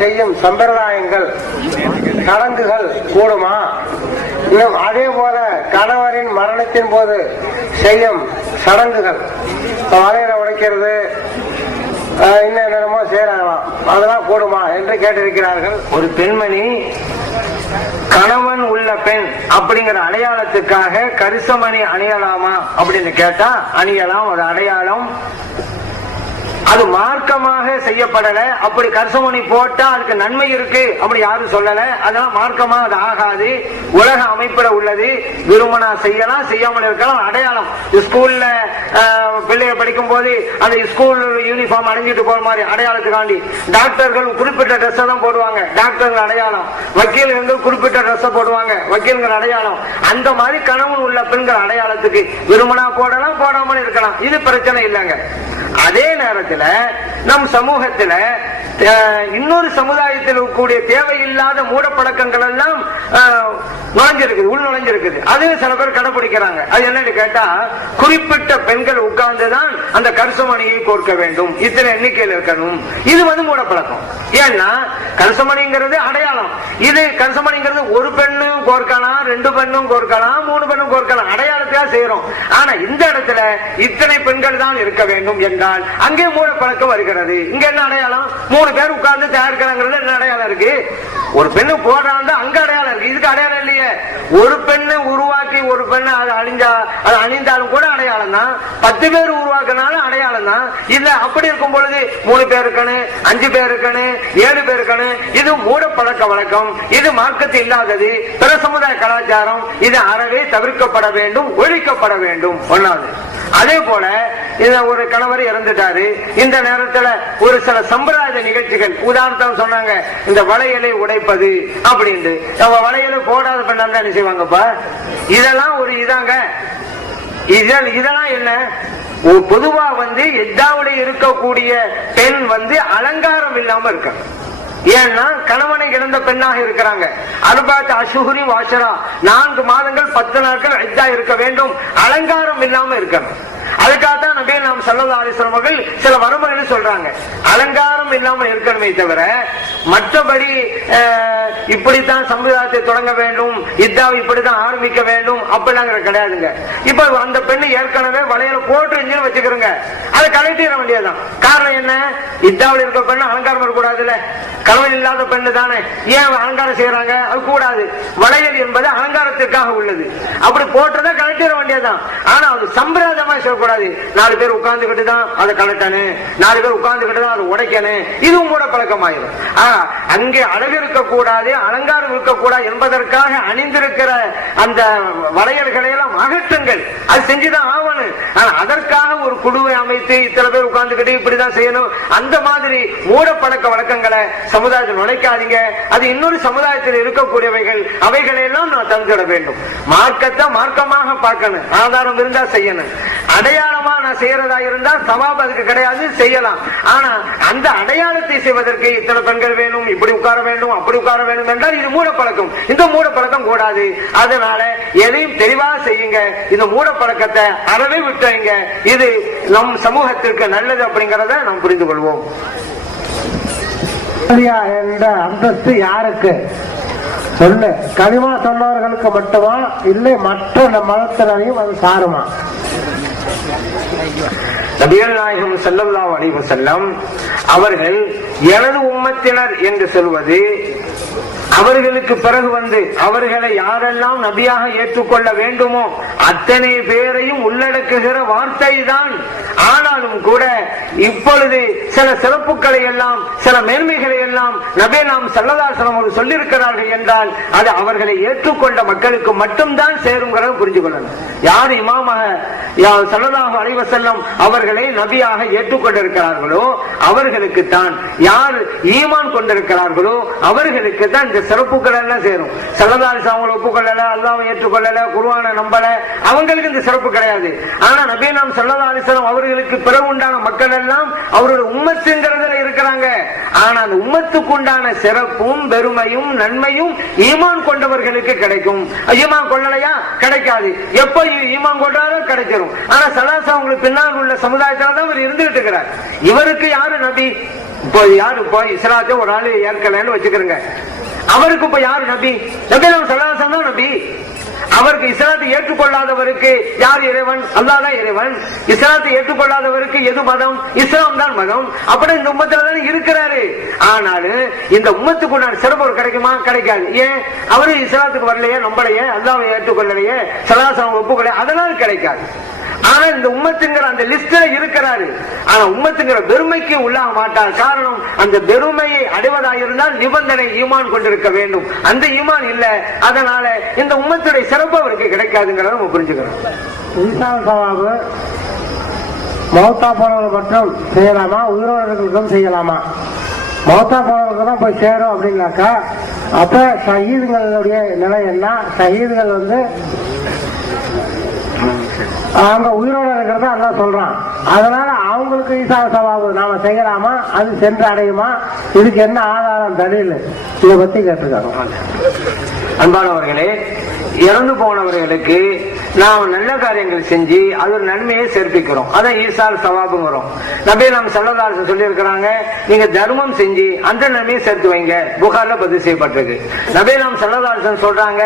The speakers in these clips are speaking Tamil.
செய்யும் சம்பிரதாயங்கள் சடங்குகள் கூடுமா? இன்னும் அதே போல கணவரின் மரணத்தின் போது செய்யும் சடங்குகள் வளையல உடைக்கிறது என்னென்னமோ செய்யறாங்களாம், அதெல்லாம் கூடுமா என்று கேட்டிருக்கிறார்கள். ஒரு பெண்மணி கணவன் உள்ள பெண் அப்படிங்கிற அடையாளத்துக்காக கரிசமணி அணியலாமா அப்படின்னு கேட்டா அணியலாம். ஒரு அடையாளம், அது மார்க்கமாக செய்யப்படல. அப்படி கரிசமணி போட்டா அதுக்கு நன்மை இருக்கு அப்படி யாரும் சொல்லல. அதெல்லாம் மார்க்கமா அது ஆகாது. உலக அமைப்புல உள்ளது. விரும்பினா செய்யலாம், செய்யாமல் இருக்கலாம். அடையாளம், ஸ்கூல்ல பிள்ளைய படிக்கும் போது அந்த ஸ்கூல் யூனிஃபார்ம் அணிஞ்சிட்டு போற மாதிரி அடையாளத்துக்காண்டி டாக்டர்கள் குறிப்பிட்ட ட்ரெஸ் தான் போடுவாங்க, டாக்டர்கள் அடையாளம். வக்கீல்கள் குறிப்பிட்ட ட்ரெஸ் போடுவாங்க, வக்கீல்கள் அடையாளம். அந்த மாதிரி கணவன் உள்ள பெண்கள் அடையாளத்துக்கு விரும்பினா போடலாம், போடாமல் இருக்கலாம். இது பிரச்சனை இல்லைங்க. அதே நேரத்தில் நம் சமூகத்தில் இன்னொரு சமுதாயத்தில் கூடிய தேவையில்லாத மூடப்பழக்கங்கள் எல்லாம் நுழைஞ்சிருக்குது, உள் நுழைஞ்சிருக்குது. அதையும் சில பேர் கடைபிடிக்கிறாங்க. அது என்னன்னு கேட்டா, குறிப்பிட்ட பெண்கள் உட்கார்ந்துதான் அந்த கரிசமணியை கோர்க்க வேண்டும், இத்தனை எண்ணிக்கையில் இருக்கணும். இது மூடப்பழக்கம். ஏன்னா கரிசமணிங்கிறது அடையாளம். இது கரிசமணிங்கிறது ஒரு பெண்ணும் கோர்க்கலாம், ரெண்டு பெண்ணும் கோர்க்கலாம், மூணு பெண்ணும் கோர்க்கலாம், அடையாளத்தையா செய்யறோம். ஆனா இந்த இடத்துல இத்தனை பெண்கள் தான் இருக்க வேண்டும் என்றால் அங்கே மூடப்பழக்கம் வருகிறது. இங்க என்ன அடையாளம்? மூணு பேர் உட்கார்ந்து தயாரிக்கிறாங்கிறது என்ன அடையாளம் இருக்கு? ஒரு பெண்ணு போடுறாங்க, அங்க அடையாளம் இருக்கு, இதுக்கு அடையாளம் இல்லையே. ஒரு பெண்ணை உருவாக்கி ஒரு பெண்ணை அது அணிந்தாலும் கூட அடையாளம் தான். 10 பேர் உருவாக்கினாலும் அடையாளம் தான். இல்ல அப்படி இருக்கும் பொழுது 3 பேர் இருக்கணும், 5 பேர் இருக்கணும், 7 பேர் இருக்கணும். இது மூடப்பழக்க வழக்கம். இது மார்க்கத்தில் இல்லாதது, பிற சமுதாய கலாச்சாரம். இது அறவே தவிர்க்கப்பட வேண்டும், ஒழிக்கப்பட வேண்டும். ஒன்னாவது. அதே போல ஒரு கணவர் இறந்துட்டாரு. இந்த நேரத்தில் ஒரு சில சம்பிரதாய நிகழ்ச்சிகள், உதாரணம் சொன்னாங்க, இந்த வளையலை உடைப்பது அப்படின்னு. வளையலை போடாத பெண்ணால் என்ன செய்வாங்கப்பா? இதெல்லாம் ஒரு இதாங்க. இதெல்லாம் என்ன? பொதுவா எத்தாவுல இருக்கக்கூடிய பெண் அலங்காரம் இல்லாம இருக்க. ஏன்னா கணவனை இழந்த பெண்ணாக இருக்கிறாங்க. 40 அஷ்ஹுரி வாஷரா, 4 மாதங்கள் 10 நாட்கள் இத்தா இருக்க வேண்டும், அலங்காரம் இல்லாம இருக்கணும். அதுக்காகத்தான் நபி நாம் ஸல்லல்லாஹு அலைஹி வஸல்லம் அவர்கள் சில வரம்புகளை சொல்றாங்க. அலங்காரம் இல்லாமல் இருக்கணுமே தவிர மற்றபடி இப்படித்தான் சமுதாயத்தை தொடங்க வேண்டும், இத்தாவை இப்படித்தான் ஆரம்பிக்க வேண்டும் அப்படிங்கிற கிடையாதுங்க. இப்ப அந்த பெண்ணு ஏற்கனவே வளையல போட்டு வச்சுக்கிறோங்க, அதை கழட்டிட வேண்டியதுதான். காரணம் என்ன? இத்தாவில் இருக்க பெண்ணு அலங்காரம் இருக்கக்கூடாதுல்ல, கணவன் இல்லாத பெண்ணு தானே, ஏன் அலங்காரம் செய்யறாங்க? அது கூடாது. வளையல் என்பது அலங்காரத்திற்காக உள்ளது. அப்படி போட்டதை கழட்டிட வேண்டியதுதான். ஆனா அது சம்பிரதாயமா செய்யக்கூடாது. 4 பேர் உட்கார்ந்துகிட்டு தான் அதை கலட்டணும், 4 பேர் உட்கார்ந்துகிட்டு தான் அதை உடைக்கணும். இதுவும் கூட பழக்கமாயிரும். அங்கே அழகு இருக்கக்கூடாது, அலங்காரம் இருக்கக்கூடாது என்பதற்காக அணிந்திருக்கிற அந்த வளையல்களை எல்லாம் அகற்றுங்கள். அது செஞ்சுதான் ஆகணும். ஆனா அதற்காக ஒரு குழுவை அமைத்து இத்தனை பேர் உட்கார்ந்துகிட்டு இப்படிதான் செய்யணும், அந்த மாதிரி மூடப்பழக்க வழக்கங்களை சமுதாயத்தில் நுழைக்காதீங்க. அது இன்னொரு சமுதாயத்தில் இருக்கக்கூடியவைகள், அவைகளை எல்லாம் நான் தந்துவிட வேண்டும். மார்க்கத்தை மார்க்கமாக பார்க்கணும், ஆதாரம் இருந்தா செய்யணும். அடையாளமா நான் செய்யறதா இருந்தா சவாப் அதுக்கு கிடையாது, செய்யலாம். ஆனா அந்த அடையாளத்தை செய்வதற்கு இத்தனை பெண்கள் வேணும், இப்படி உட்கார வேண்டும், அப்படி உட்கார வேண்டும் என்றால் இது மூடப்பழக்கம். இந்த மூடப்பழக்கம் கூடாது. அதனால எதையும் தெளிவாக செய்யுங்க. இந்த மூடப்பழக்கத்தை அறவே விட்டுங்க. இது நம் சமூகத்திற்கு நல்லது அப்படிங்கறத நாம் புரிந்து கொள்வோம். என்ற அந்தஸ்து யாருக்கு சொல்லு? கனிமா சொன்னவர்களுக்கு மட்டுமா, இல்லை மற்ற மதத்தினரையும் அது சாருமா? நபிகள் நாயகம் ஸல்லல்லாஹு அலைஹி வஸல்லம் அவர்கள் எனது உம்மத்தினர் என்று சொல்வது அவர்களுக்கு பிறகு அவர்களை யாரெல்லாம் நபியாக ஏற்றுக்கொள்ள வேண்டுமோ அத்தனை பேரையும் உள்ளடக்குகிற வார்த்தை தான். ஆனாலும் கூட இப்பொழுது சில சிறப்புகளை எல்லாம், சில மேன்மைகளை எல்லாம் நபி நாம் ஸல்லல்லாஹு அலைஹி வஸல்லம் சொல்லியிருக்கிறார்கள் என்றால் அது அவர்களை ஏற்றுக்கொண்ட மக்களுக்கு மட்டும்தான் சேருங்கிறத புரிஞ்சு கொள்ளணும். யார் இமாமாக ஸல்லல்லாஹு அலைஹி வஸல்லம் அவர்களை நபியாக ஏற்றுக்கொண்டிருக்கிறார்களோ அவர்களுக்கு தான், யார் ஈமான் கொண்டிருக்கிறார்களோ அவர்களுக்கு தான் இந்த சிறப்புகள் எல்லாம் சேரும். ஸல்லல்லாஹு அலைஹி வஸல்லம் அவங்களை ஒப்புக்கொள்ளல, அல்லாஹ்வை ஏற்றுக்கொள்ளல, குர்ஆனை நம்பல, அவங்களுக்கு இந்த சிறப்பு கிடையாது. ஆனா நபி நாம் ஸல்லல்லாஹு அலைஹி வஸல்லம் அவர்களுக்கு பிறகு உண்டான மக்கள் எல்லாம் அவருடைய உம்மத்துங்கிறதுல இருக்கிறாங்க. ஆனா அந்த உம்மத்துக்கு உண்டான சிறப்பும் பெருமையும் நன்மையும் ஈமான் கொண்டவர்களுக்கு கிடைக்கும். ஈமான் கொள்ளலையா கிடைக்காது. எப்ப ஈமான் கொண்டாரோ கிடைச்சிடும். ஆனா ஸல்லல்லாஹு அவங்களுக்கு பின்னால் உள்ள சமுதாயத்தால் தான் இவர் இருந்துகிட்டு இருக்கிறார். இவருக்கு யாரு நபி? இப்போ யாரு இப்போ இஸ்லாத்தை ஒரு ஆளு ஏற்கலன்னு வச்சுக்கிறங்க, அவருக்கு இப்ப யாரு நபி? நபி நாம் ஸல்லல்லாஹு அலைஹி வஸல்லம் நபி. அவருக்கு இஸ்லாத்தை ஏற்றுக்கொள்ளாதவருக்கு யார் இறைவன்? அல்லாஹ் தான் இறைவன். இஸ்லாத்தை ஏற்றுக்கொள்ளாதவருக்கு எது மதம்? இஸ்லாம் தான் மதம். அப்படி இந்த உம்மத்துல தான் இருக்கிறாரு. ஆனாலும் இந்த உம்மத்துக்கு உண்டான சிறப்பு கிடைக்குமா? கிடைக்காது. ஏன்? அவரு இஸ்லாத்துக்கு வரலையே, நம்பலையே, அல்லாஹ்வை ஏற்றுக்கொள்ளலையே, ஸல்லல்லாஹு ஒப்புக்கொள்ள, அதனால கிடைக்காது. ஆனா இந்த உம்மத்துங்கிற அந்த லிஸ்ட்ல இருக்கிறாரு. ஆனா உம்மத்துங்கிற பெருமைக்கு உள்ளாக மாட்டார். காரணம், அந்த பெருமையை அடைவதாக இருந்தால் நிபந்தனை ஈமான் கொண்டிருக்க வேண்டும். அந்த ஈமான் இல்ல, அதனால இந்த உம்மத்துடைய சிறப்பு அவருக்கு கிடைக்காதுங்கிறத நம்ம புரிஞ்சுக்கிறோம். ஈசால் சவாபு மௌத்தா போனவர்கள் மட்டும் செய்யலாமா, உயிரோடர்களுக்கும் செய்யலாமா? மௌத்தா போனவர்களுக்கு தான் போய் சேரும் அப்படின்னாக்கா, அப்ப ஷஹீதுகளுடைய நிலை என்ன? ஷஹீதுகள் அவங்க உயிரோட இருக்கிறத அல்லாஹ் சொல்றான். அதனால அவங்களுக்கு ஈசா சவாபு நாம செய்யலாமா, அது சென்று அடையுமா, இதுக்கு என்ன ஆதாரம், தலீல், இதை பத்தி கேட்டிருக்காங்க. அன்பானவர்களே, இறந்து போனவர்களுக்கு நாம் நல்ல காரியங்கள் செஞ்சு அது ஒரு நன்மையை சேர்ப்பிக்கிறோம். அதான் ஈசால் சவாபுங்கிறோம். நபி நாம் ஸல்லல்லாஹு அலைஹி வஸல்லம் சொல்லி இருக்கிறாங்க, நீங்க தர்மம் செஞ்சு அந்த நன்மையை சேர்த்து வைங்க. புகார்ல பதிவு செய்யப்பட்டிருக்கு. நபி நாம் ஸல்லல்லாஹு அலைஹி வஸல்லம் சொல்றாங்க,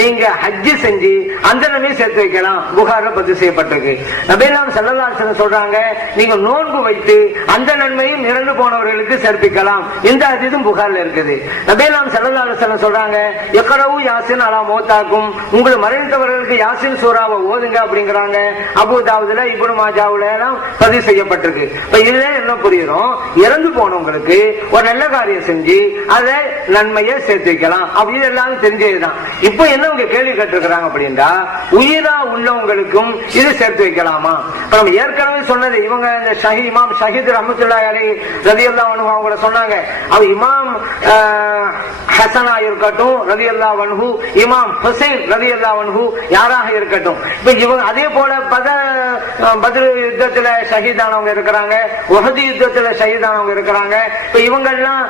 நீங்க ஹஜ் செஞ்சு அந்த நன்மையை சேர்த்து வைக்கலாம். புகார்ல பதிவு செய்யப்பட்டிருக்கு. நபி நாம் ஸல்லல்லாஹு அலைஹி வஸல்லம் சொல்றாங்க, நீங்க நோன்பு வைத்து அந்த நன்மையும் இறந்து போனவர்களுக்கு சேர்ப்பிக்கலாம். இந்த ஹதீஸும் புகார்ல இருக்குது. நபி நாம் ஸல்லல்லாஹு அலைஹி வஸல்லம் சொல்றாங்க, இக்ரவு யாசின் அலா மௌத்தாக்கும், உங்கள் மறைந்தவர்களுக்கு யாசின் சூராவை ஓதுங்க அப்படிங்கிறாங்க. அபூ தாவூதுல, இப்னு மாஜாவுல எல்லாம் பதிவு செய்யப்பட்டிருக்கு. இப்ப இதுல என்ன புரியுறோம்? இறந்து போனவங்களுக்கு ஒரு நல்ல காரியம் செஞ்சு அதை நன்மையை சேர்த்து வைக்கலாம். அப்படி எல்லாரும் தெரிஞ்சதுதான். இப்ப என்ன உங்க கேள்வி கேட்டிருக்கிறாங்க அப்படின்னா, உயிரா உள்ளவங்களுக்கும் இது சேர்த்து வைக்கலாமா? நம்ம ஏற்கனவே சொன்னது, இவங்க இந்த இமாம் ஷஹீத் ரஹ்மத்துல்லாஹி அலைஹி ரலியல்லாஹு அன்ஹு அவங்கள சொன்னாங்க. அவ இமாம் ஹசனா இருக்கட்டும் ரலியல்லாஹு அன்ஹு, இமாம் ஹுசைன் ரலியல்லாஹு அன்ஹு, யாராக இருக்கட்டும். இப்ப இவங்க அதே போல பத்ர் யுத்தத்துல ஷஹீதானவங்க இருக்கிறாங்க, உஹது யுத்தத்துல ஷஹீதானவங்க இருக்கிறாங்க. இப்ப இவங்க எல்லாம்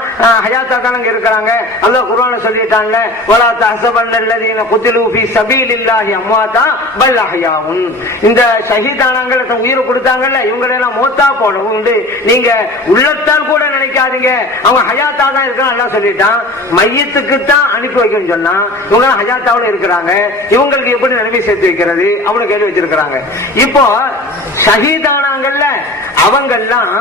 ஹயாத்தா தானங்க இருக்கிறாங்க. அல்லாஹ் குர்ஆன்ல சொல்லிட்டான்ல, வலா தஹஸபன்னல்லதீன குத்திலு ஃபீ ஸபீலில்லாஹி அம்வாதா பல் அஹ்யாஉன். இந்த ஷஹீதானங்களுக்கு உயிர் கொடுத்தாங்கல்ல, இவங்க எல்லாம் மௌத்தா போனவங்க உண்டு, நீங்க உள்ளத்தால் கூட நினைக்காதீங்க, அவங்க ஹயாத்தா தான் இருக்காங்க. அல்லாஹ் சொல்லிட்டான், மையத்துக்கு தான் அனுப்பி வைக்கணும்னு சொன்னா இவங்க ஹயாத்தாவுல இருக்கிறாங்க, இவங்களுக்கு எப்படி நிலைமை சேர்த்து வைக்கிறது அப்படின்னு கேள்வி வச்சிருக்கிறாங்க. இப்போ ஷஹீதானாங்கல்ல, அவங்கெல்லாம்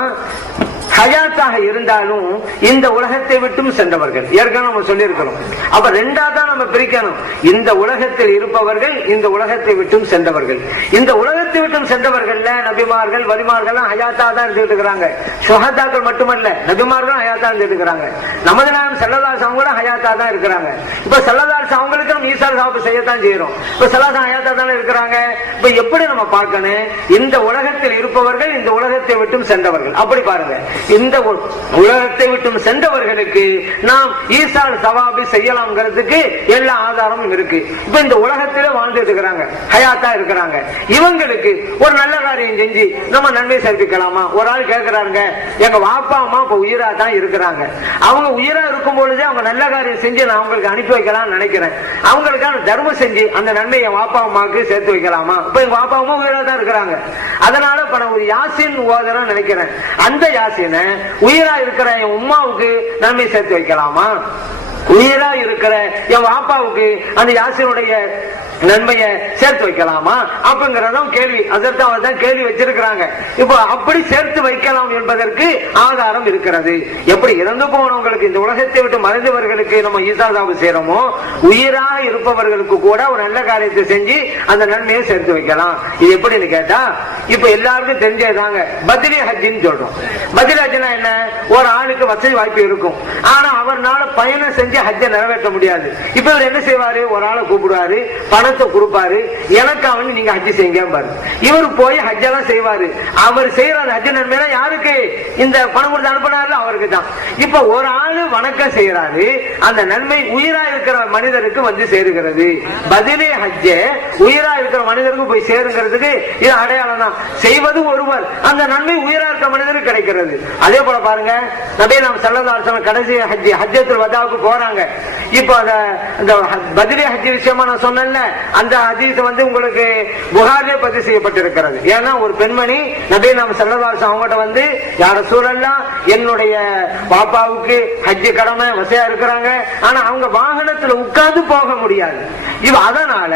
ஹயாத்தாக இருந்தாலும் இந்த உலகத்தை விட்டும் சென்றவர்கள். ஏற்கனவே நம்ம சொல்லி இருக்கிறோம். அப்ப ரெண்டா தான் நம்ம பிரிக்கணும். இந்த உலகத்தில் இருப்பவர்கள், இந்த உலகத்தை விட்டும் சென்றவர்கள். இந்த உலகத்தை விட்டும் சென்றவர்கள்ல நபிமார்கள் வலிமார்கள் ஹயாத்தா தான் இருந்துட்டு இருக்கிறாங்க. சுஹதாக்கள் மட்டுமல்ல, நபிமார்களும் ஹயாத்தா இருந்துட்டு இருக்கிறாங்க. நமது நாயம் ஸல்லல்லாஹு அலைஹி வஸல்லம் ஹயாத்தா தான் இருக்கிறாங்க. இப்ப ஸல்லல்லாஹு அலைஹி வஸல்லம் அவங்களுக்கு நம்ம ஈசா சவாபு செய்யத்தான் செய்யறோம். இப்ப ஸல்லல்லாஹு ஹயாத்தா தானே இருக்கிறாங்க. இப்ப எப்படி நம்ம பார்க்கணும்? இந்த உலகத்தில் இருப்பவர்கள், இந்த உலகத்தை விட்டும் சென்றவர்கள். அப்படி பாருங்க, இந்த உலகத்தை விட்டும் சென்றவர்களுக்கு நாம் ஈசால் சவாபி செய்யலாம்ங்கிறதுக்கு எல்லா ஆதாரமும் இருக்கு. இப்ப இந்த உலகத்தில வாழ்ந்துட்டு இருக்கிறாங்க, ஹயாத்தா இருக்கிறாங்க, இவங்களுக்கு ஒரு நல்ல காரியம் செஞ்சு நம்ம நன்மை சேர்ப்பிக்கலாமா? ஒரு ஆள் கேட்கிறாங்க, எங்க வாப்பா அம்மா இப்ப உயிரா தான் இருக்கிறாங்க, அவங்க உயிரா இருக்கும் பொழுதே அவங்க நல்ல காரியம் செஞ்சு நான் அவங்களுக்கு அனுப்பி வைக்கலாம்னு நினைக்கிறேன், அவங்களுக்கான தர்மம் செஞ்சு அந்த நன்மை என் வாப்பா அம்மாவுக்கு சேர்த்து வைக்கலாமா? இப்ப எங்க வாப்பா அம்மா உயிரா தான் இருக்கிறாங்க, அதனால இப்ப நான் ஒரு யாசின் ஓதுறேன்னு நினைக்கிறேன், அந்த யாசினை உயிரா இருக்கிற என் உம்மாவுக்கு நன்மை சேர்த்து வைக்கலாமா? உயிரா இருக்கிற என் வாப்பாவுக்கு அந்த யாசினுடைய நன்மையை சேர்த்து வைக்கலாமா அப்படிங்கறதும் கேள்வி. அதற்கு அவர் தான் கேள்வி வச்சிருக்கிறாங்க. இப்போ அப்படி சேர்த்து வைக்கலாம் என்பதற்கு ஆதாரம் இருக்கிறது. எப்படி இறந்து போனவங்களுக்கு, இந்த உலகத்தை விட்டு மறைந்தவர்களுக்கு நம்ம ஈசாதாவு செய்யறோமோ, உயிராக இருப்பவர்களுக்கு கூட ஒரு நல்ல காரியத்தை செஞ்சு அந்த நன்மையை சேர்த்து வைக்கலாம். இது எப்படின்னு கேட்டா, இப்ப எல்லாருக்கும் தெரிஞ்சதாங்க பத்ரி ஹஜ்ஜின்னு சொல்றோம். பத்ரி ஹஜ்ஜினா என்ன? ஒரு ஆளுக்கு வசதி வாய்ப்பு இருக்கும், ஆனா அவர்னால பயணம் செஞ்சு செஞ்சு ஹஜ்ஜை நிறைவேற்ற முடியாது. இப்ப இவர் என்ன செய்வாரு, ஒரு ஆளை கூப்பிடுவாரு, பணத்தை கொடுப்பாரு, எனக்காக நீங்க ஹஜ்ஜி செய்யுங்க பாரு. இவர் போய் ஹஜ்ஜெல்லாம் செய்வாரு. அவர் செய்யற அந்த ஹஜ்ஜ நன்மை யாருக்கு, இந்த பணம் கொடுத்து அனுப்பினாரு அவருக்கு தான். இப்ப ஒரு ஆளு வணக்கம் செய்யறாரு, அந்த நன்மை உயிரா இருக்கிற மனிதருக்கு வந்து சேருகிறது. பதிலே ஹஜ்ஜ உயிரா இருக்கிற மனிதருக்கு போய் சேருங்கிறதுக்கு இது அடையாளம் தான். செய்வது ஒருவர், அந்த நன்மை உயிரா இருக்கிற மனிதருக்கு கிடைக்கிறது. அதே போல பாருங்க, நபி நாம் ஸல்லல்லாஹு அலைஹி வஸல்லம் கடைசி ஹஜ் ஹஜ்ஜத்துல் வதாவுக்கு போறாங்க. இப்போ அந்த பதிலே ஹஜ் விஷயமா நான் சொன்னேன்ல, அந்த ஹதீஸ் வந்து உங்களுக்கு புகாரிலே பதிவு செய்யப்பட்டிருக்கிறது. ஏன்னா ஒரு பெண்மணி நபி நாம் ஸல்லல்லாஹு அலைஹி வஸல்லம் அவங்ககிட்ட வந்து, யா ரசூலல்லாஹ், என்னுடைய பாப்பாவுக்கு ஹஜ் கடமை வசதியா இருக்கிறாங்க, ஆனா அவங்க வாகனத்துல உட்கார்ந்து போக முடியாது, அதனால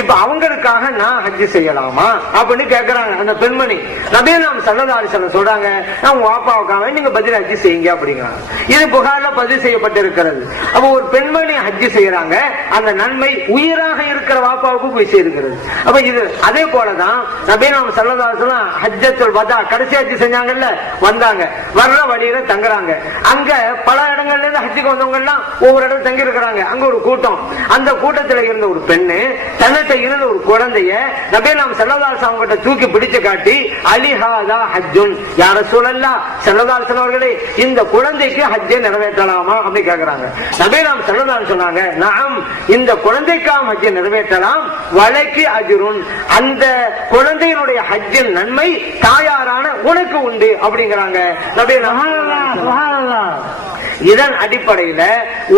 இப்ப அவங்களுக்காக நான் ஹஜ் செய்யலாமா அப்படின்னு கேட்கிறாங்க அந்த பெண்மணி. நபி நாம் ஸல்லல்லாஹு அலைஹி வஸல்லம் சொல்றாங்க, உங்க பாப்பாவுக்காக நீங்க பதில் ஹஜ் செய்யுங்க அப்படிங்கிறாங்க. இது புகார்ல பதிவு செய்யப்பட்டிருக்கிறது. அப்ப ஒரு பெண்மணி ஹஜ் செய்யறாங்க, அந்த நன்மை உயிராக இருக்கிற வாப்பாவுக்கு போய் சேர்க்கிறது. அப்ப இது அதே போலதான் நபி நாம் ஸல்லல்லாஹு அலைஹி வஸல்லம் ஹஜ்ஜத்துல் வதா கடைசி ஹஜ் செஞ்சாங்கல்ல, வந்தாங்க, வர்ற வழியில தங்குறாங்க. அங்க பல இடங்கள்ல இருந்து ஹஜ்ஜுக்கு வந்தவங்க எல்லாம் ஒவ்வொரு இடம் தங்கி இருக்கிறாங்க. அங்க ஒரு கூட்டம், அந்த கூட்டத்தில் இருந்த ஒரு பெண்ணு தன்னிட்ட இருந்த ஒரு குழந்தைய நபி நாம் ஸல்லல்லாஹு அலைஹி வஸல்லம் கிட்ட தூக்கி பிடிச்சு காட்டி, அலிஹாதா ஹஜ்ஜுன், யா ரசூலல்லாஹ், ஸல்லல்லாஹு அலைஹி வஸல்லம் அவர்களே, இந்த குழந்தைக்கு ஹஜ்ஜை நிறைவேற்றலாமா அப்படி கேக்குறாங்க. நபி நாம் ஸல்லல்லாஹு அலைஹி சொன்னாங்க, நஅம், இந்த குழந்தைக்காக ஹஜ்ஜை நிறைவேற்றலாம், வலக்கி அஜ்ருன், அந்த குழந்தையினுடைய ஹஜ்ஜின் நன்மை தாயாரான உனக்கு உண்டு அப்படிங்கிறாங்க நபி நாம். இதன் அடிப்படையில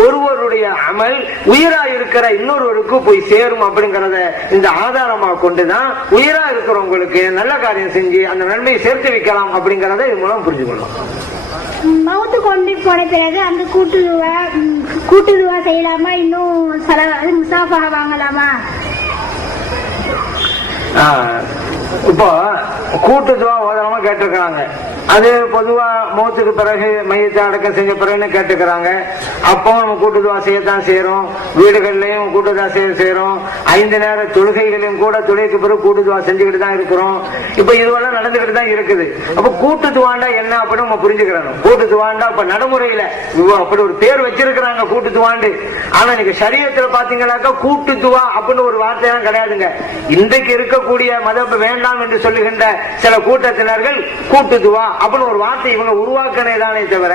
ஒருவருடைய அமல் உயிரா இருக்கிற இன்னொருவருக்கு போய் சேரும் அப்படிங்கறத இந்த ஆதாரமாக கொண்டுதான் உயிரா இருக்கிறவங்களுக்கு நல்ல காரியம் செஞ்சு அந்த நன்மையை சேர்த்து வைக்கலாம் அப்படிங்கறத இது மூலம் புரிஞ்சுக்கணும். மவுத்து கொண்டு போன பிறகு அந்த கூட்டுதுவா செய்யலாமா, இன்னும் முசாஃபா வாங்கலாமா? இப்போ கூட்டு துவா ஓதலாமா கேட்டிருக்கிறாங்க. அது பொதுவா மௌத்துக்கு பிறகு மையத்தை அடக்கம் செஞ்ச பிறகு கேட்டுக்கிறாங்க. அப்போ நம்ம கூட்டு துவா செய்யத்தான் செய்யறோம், வீடுகள்லயும் கூட்டு துவா செய்யறோம், 5 நேர தொழுகைகளையும் கூட தொழுகைக்கு பிறகு கூட்டு துவா செஞ்சுக்கிட்டு தான் இருக்கிறோம். இப்ப இதுவெல்லாம் நடந்துகிட்டு தான் இருக்குது. அப்ப கூட்டு துவாண்டா என்ன அப்படின்னு நம்ம புரிஞ்சுக்கிறோம். கூட்டு துவாண்டா இப்ப நடைமுறையில அப்படி ஒரு பேர் வச்சிருக்கிறாங்க கூட்டு துவாண்டு. ஆனா நீங்க ஷரியத்துல பாத்தீங்கன்னாக்கா கூட்டு துவா அப்படின்னு ஒரு வார்த்தையெல்லாம் கிடையாதுங்க. இன்றைக்கு இருக்கக்கூடிய மதப்பு வேண்டாம் என்று சொல்லுகின்ற சில கூட்டத்தினர்கள் கூட்டு துவா அப்படின்னு ஒரு வார்த்தை இவங்க உருவாக்கினே தவிர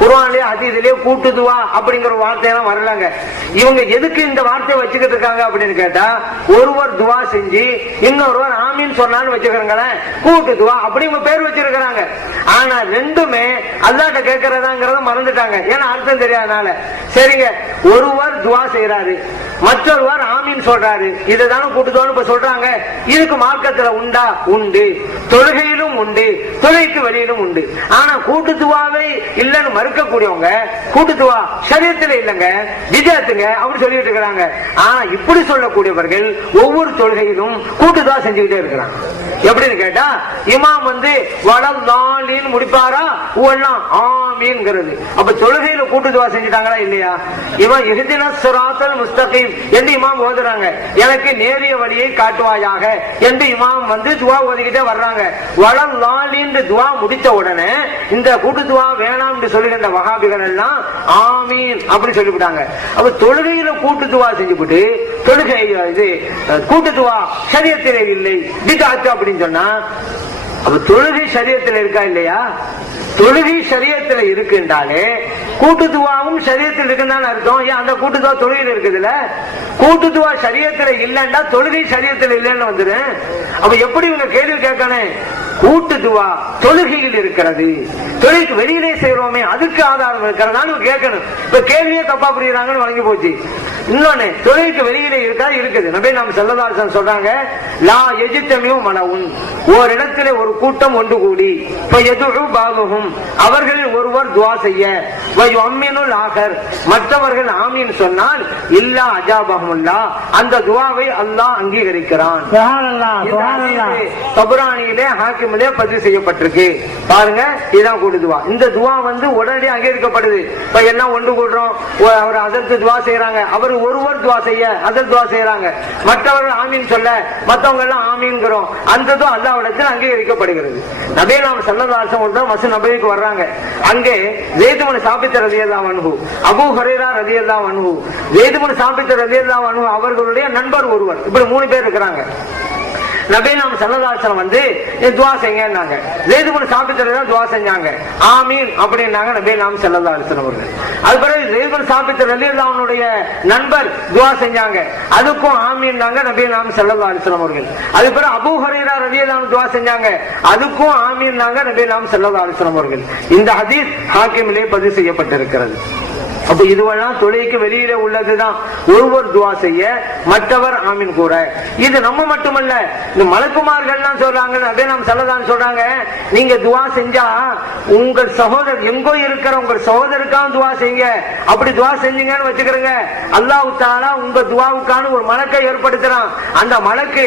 குர்ஆன்லயே ஹதீஸ்லயே கூட்டு துவா அப்படிங்கிற ஒரு வார்த்தையெல்லாம் வரலங்க. இவங்க எதுக்கு இந்த வார்த்தையை வச்சுக்கிட்டு இருக்காங்க அப்படின்னு கேட்டா, ஒருவர் துவா செஞ்சு இன்னொருவர் ஆமீன் சொன்னான்னு வச்சுக்கிறீங்களேன், கூட்டு துவா அப்படி இவங்க பேர் வச்சிருக்கிறாங்க. ஆனா ரெண்டுமே அல்லாஹ்ட்ட கேட்கறதாங்கிறத மறந்துட்டாங்க, ஏன்னா அர்த்தம் தெரியாதனால. சரிங்க, ஒருவர் துவா செய்யறாரு, மற்றொருவர் ஆமீன் சொல்றாரு, இதுதானே கூட்டு துவான்னு இப்ப சொல்றாங்க. இதுக்கு மார்க்கத்துல உண்டா? உண்டு. தொழுகையிலும் உண்டு, தொழுகைக்கு வெளியிலும் உண்டு. ஆனா கூட்டு துவாவை இல்லன்னு மறுக்கக்கூடியவங்க கூட்டு துவா ஷரியத்துல இல்லங்க, விஜயத்துங்க அப்படி சொல்லிட்டு இருக்கிறாங்க. ஆனா இப்படி சொல்லக்கூடியவர்கள் ஒவ்வொரு தொழுகையிலும் கூட்டு துவா செஞ்சுக்கிட்டே இருக்கிறாங்க. எப்படின்னு கேட்டா, இமாம் வந்து வலல்லாலின் முடிப்பாரா, எல்லாம் ஆமீன்ங்கிறது. அப்ப தொழுகையில கூட்டு துவா செஞ்சுட்டாங்களா இல்லையா? இவன் இஹ்தினஸ் ஸிராத்தல் முஸ்தகீம் என்று இமாம் ஓதுறாங்க, எனக்கு நேரிய வழியை காட்டுவாயாக என்று இமாம் வந்து துவா ஓதிக்கிட்டே வர்றாங்க. வலல்லாலின் துவா முடித்த உடனே இந்த கூட்டு துவா வேணாம் என்று சொல்லுகின்ற வஹாபிகள் எல்லாம் ஆமீன் அப்படி சொல்லிவிட்டாங்க. அப்ப தொழுகையில கூட்டு துவா செஞ்சுவிட்டு தொழுகை இது கூட்டு துவா ஷரியத்திலே இல்லை பித்அத் அப்படின்னு சொன்னா, அப்ப தொழுகை ஷரியத்தில் இருக்கா இல்லையா? தொழுகை ஷரியத்துல இருக்குன்றாலே கூட்டு துவாவும் ஷரியத்தில் இருக்குன்னு அர்த்தம். ஏன் அந்த கூட்டு துவா தொழுகையில் இருக்குதுல்ல? கூட்டு துவா ஷரியத்துல இல்லைன்னா தொழுகை ஷரியத்தில் இல்லைன்னு வந்துரு. அப்ப எப்படி இவங்க கேள்வி கேட்கணும்? கூட்டு துவா தொழுகையில் இருக்கிறது, தொழுகைக்கு வெளியிலே செய்யறோமே அதுக்கு ஆதாரம் இருக்கிறதான்னு கேட்கணும். இப்ப கேள்வியே தப்பா புரியுறாங்கன்னு வழங்கி போச்சு. இன்னொன்னு, தொழுகைக்கு வெளியிலே இருக்கா? இருக்குது. நபி நாம் ஸல்லல்லாஹு அலைஹி வஸல்லம் சொல்றாங்க, லா யஜ்தமிஉ மலஉன், ஒரு இடத்திலே ஒரு கூட்டம் ஒன்று கூடி ஃபயதுஉ பாதுஹும், அவர்களில் ஒருவர் துஆ செய்ய, வயுஅம்மினுல் ஆகர், மற்றவர்கள் ஆமீன் சொன்னால், இல்லா அஜாபஹுல்லாஹ், அந்த துஆவை அல்லாஹ் அங்கீகரிக்கிறான். சுப்ஹானல்லாஹ், சுப்ஹானல்லாஹ். தபரானியிலே ஹாக்கிமிலே பதிவு செய்யப்பட்டிருக்கு. பாருங்க, இதான் கூட்டு துவா. இந்த துவா வந்து உடனடியாக அங்கீகரிக்கப்படுது. இப்ப என்ன ஒன்று கூடுறோம், அவர் அதற்கு துவா செய்யறாங்க, அவர் அவர்கள் ஒருவர் துவா செய்ய அதில் துவா செய்யறாங்க, மற்றவர்கள் ஆமீன் சொல்ல மற்றவங்க எல்லாம் ஆமீன்கிறோம். அந்த துவா அல்லாஹ்விடத்தில் அங்கீகரிக்கப்படுகிறது. நபி நாம் ஸல்லல்லாஹு அலைஹி வஸல்லம் மஸ்ஜித் நபவிக்கு வர்றாங்க. அங்கே ஸைத் இப்னு சாபித் ரலியல்லாஹு அன்ஹு, அபூ ஹுரைரா ரலியல்லாஹு அன்ஹு, ஸைத் இப்னு சாபித் ரலியல்லாஹு அன்ஹு அவர்களுடைய நண்பர் ஒருவர், இப்படி 3 பேர் இருக்கிறாங்க. நபி நாம் ஸல்லல்லாஹு அலைஹி வஸல்லம் வந்து துஆ செய்யுங்கன்னாங்க. ஸைத் இப்னு சாபித் ரலியல்லாஹு துஆ செஞ்சாங்க, ஆமீன் அப்படினாங்க நபி நாம் ஸல்லல்லாஹு அலைஹி வஸல்லம் அவர்கள். அது பிறகு ஸைத் இப்னு சாபித் ரலியல்லாஹு அன்ஹுடைய நண்பர் துஆ செஞ்சாங்க, அதுக்கும் ஆமீன்னாங்க நபி நாம் ஸல்லல்லாஹு அலைஹி வஸல்லம் அவர்கள். அது பிறகு அபூ ஹுரைரா ரலியல்லாஹு அன்ஹு துஆ செஞ்சாங்க, அதுக்கும் ஆமீன்னாங்க நபி நாம் ஸல்லல்லாஹு அலைஹி வஸல்லம் அவர்கள். இந்த ஹதீஸ் ஹாக்கிமிலே பதிவு செய்யப்பட்டிருக்கிறது. அப்ப இதுவெல்லாம் தொழுகைக்கு வெளியில உள்ளதுதான். ஒருவர் துவா செய்ய மற்றவர் ஆமீன் கூற. இது நம்ம மட்டுமல்ல, இந்த மலக்குமார்கள்லாம் சொல்றாங்க, நபி நாம் ஸல்லல்லாஹு அலைஹி சொல்றாங்க, நீங்க துவா செஞ்சா உங்கள் சகோதரர் எங்கோ இருக்கிற உங்கள் சகோதரருக்காக துவா செய்யுங்க. அப்படி துவா செஞ்சீங்கன்னு வச்சுக்கிறங்க, அல்லாஹ் தஆலா உங்க துவாவுக்கான ஒரு மலக்கை ஏற்படுத்துறான். அந்த மலக்கு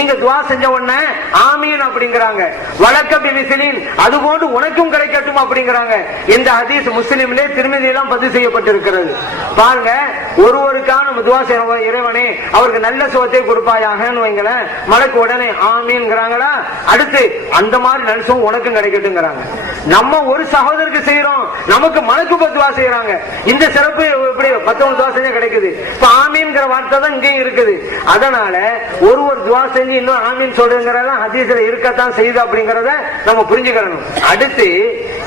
நீங்க துவா செஞ்ச உடனே ஆமீன் அப்படிங்கிறாங்க. வழக்க பிலிசிலின் அது போன்று உனக்கும் கிடைக்கட்டும் அப்படிங்கிறாங்க. இந்த ஹதீஸ் முஸ்லிம்லே திருமதியெல்லாம் பதிவு செய்யப்பட்டிருக்கிறது. பாருங்க, ஒருவருக்கான துவா செய்யறோம், இறைவனே அவருக்கு நல்ல சுகத்தை கொடுப்பாயாகன்னு வைங்களேன், மலக்கு உடனே ஆமீன்ங்கிறாங்களா, அடுத்து அந்த மாதிரி நல்ல சுகம் உனக்கும் கிடைக்கட்டும்ங்கிறாங்க. நம்ம ஒரு சகோதரருக்கு செய்யறோம், நமக்கு மலக்கு துவா செய்யறாங்க. இந்த சிறப்பு எப்படி மத்தவங்க துவா செஞ்சா கிடைக்குது? இப்ப ஆமீன்ங்கிற வார்த்தை தான் இங்கேயும் இருக்குது. அதனால ஒருவர் துவா செஞ்சு இன்னும் ஆமீன் சொல்றதுங்கிறத ஹதீஸ்ல இருக்கத்தான் செய்யுது அப்படிங்கறத நம்ம புரிஞ்சுக்கணும். அடுத்து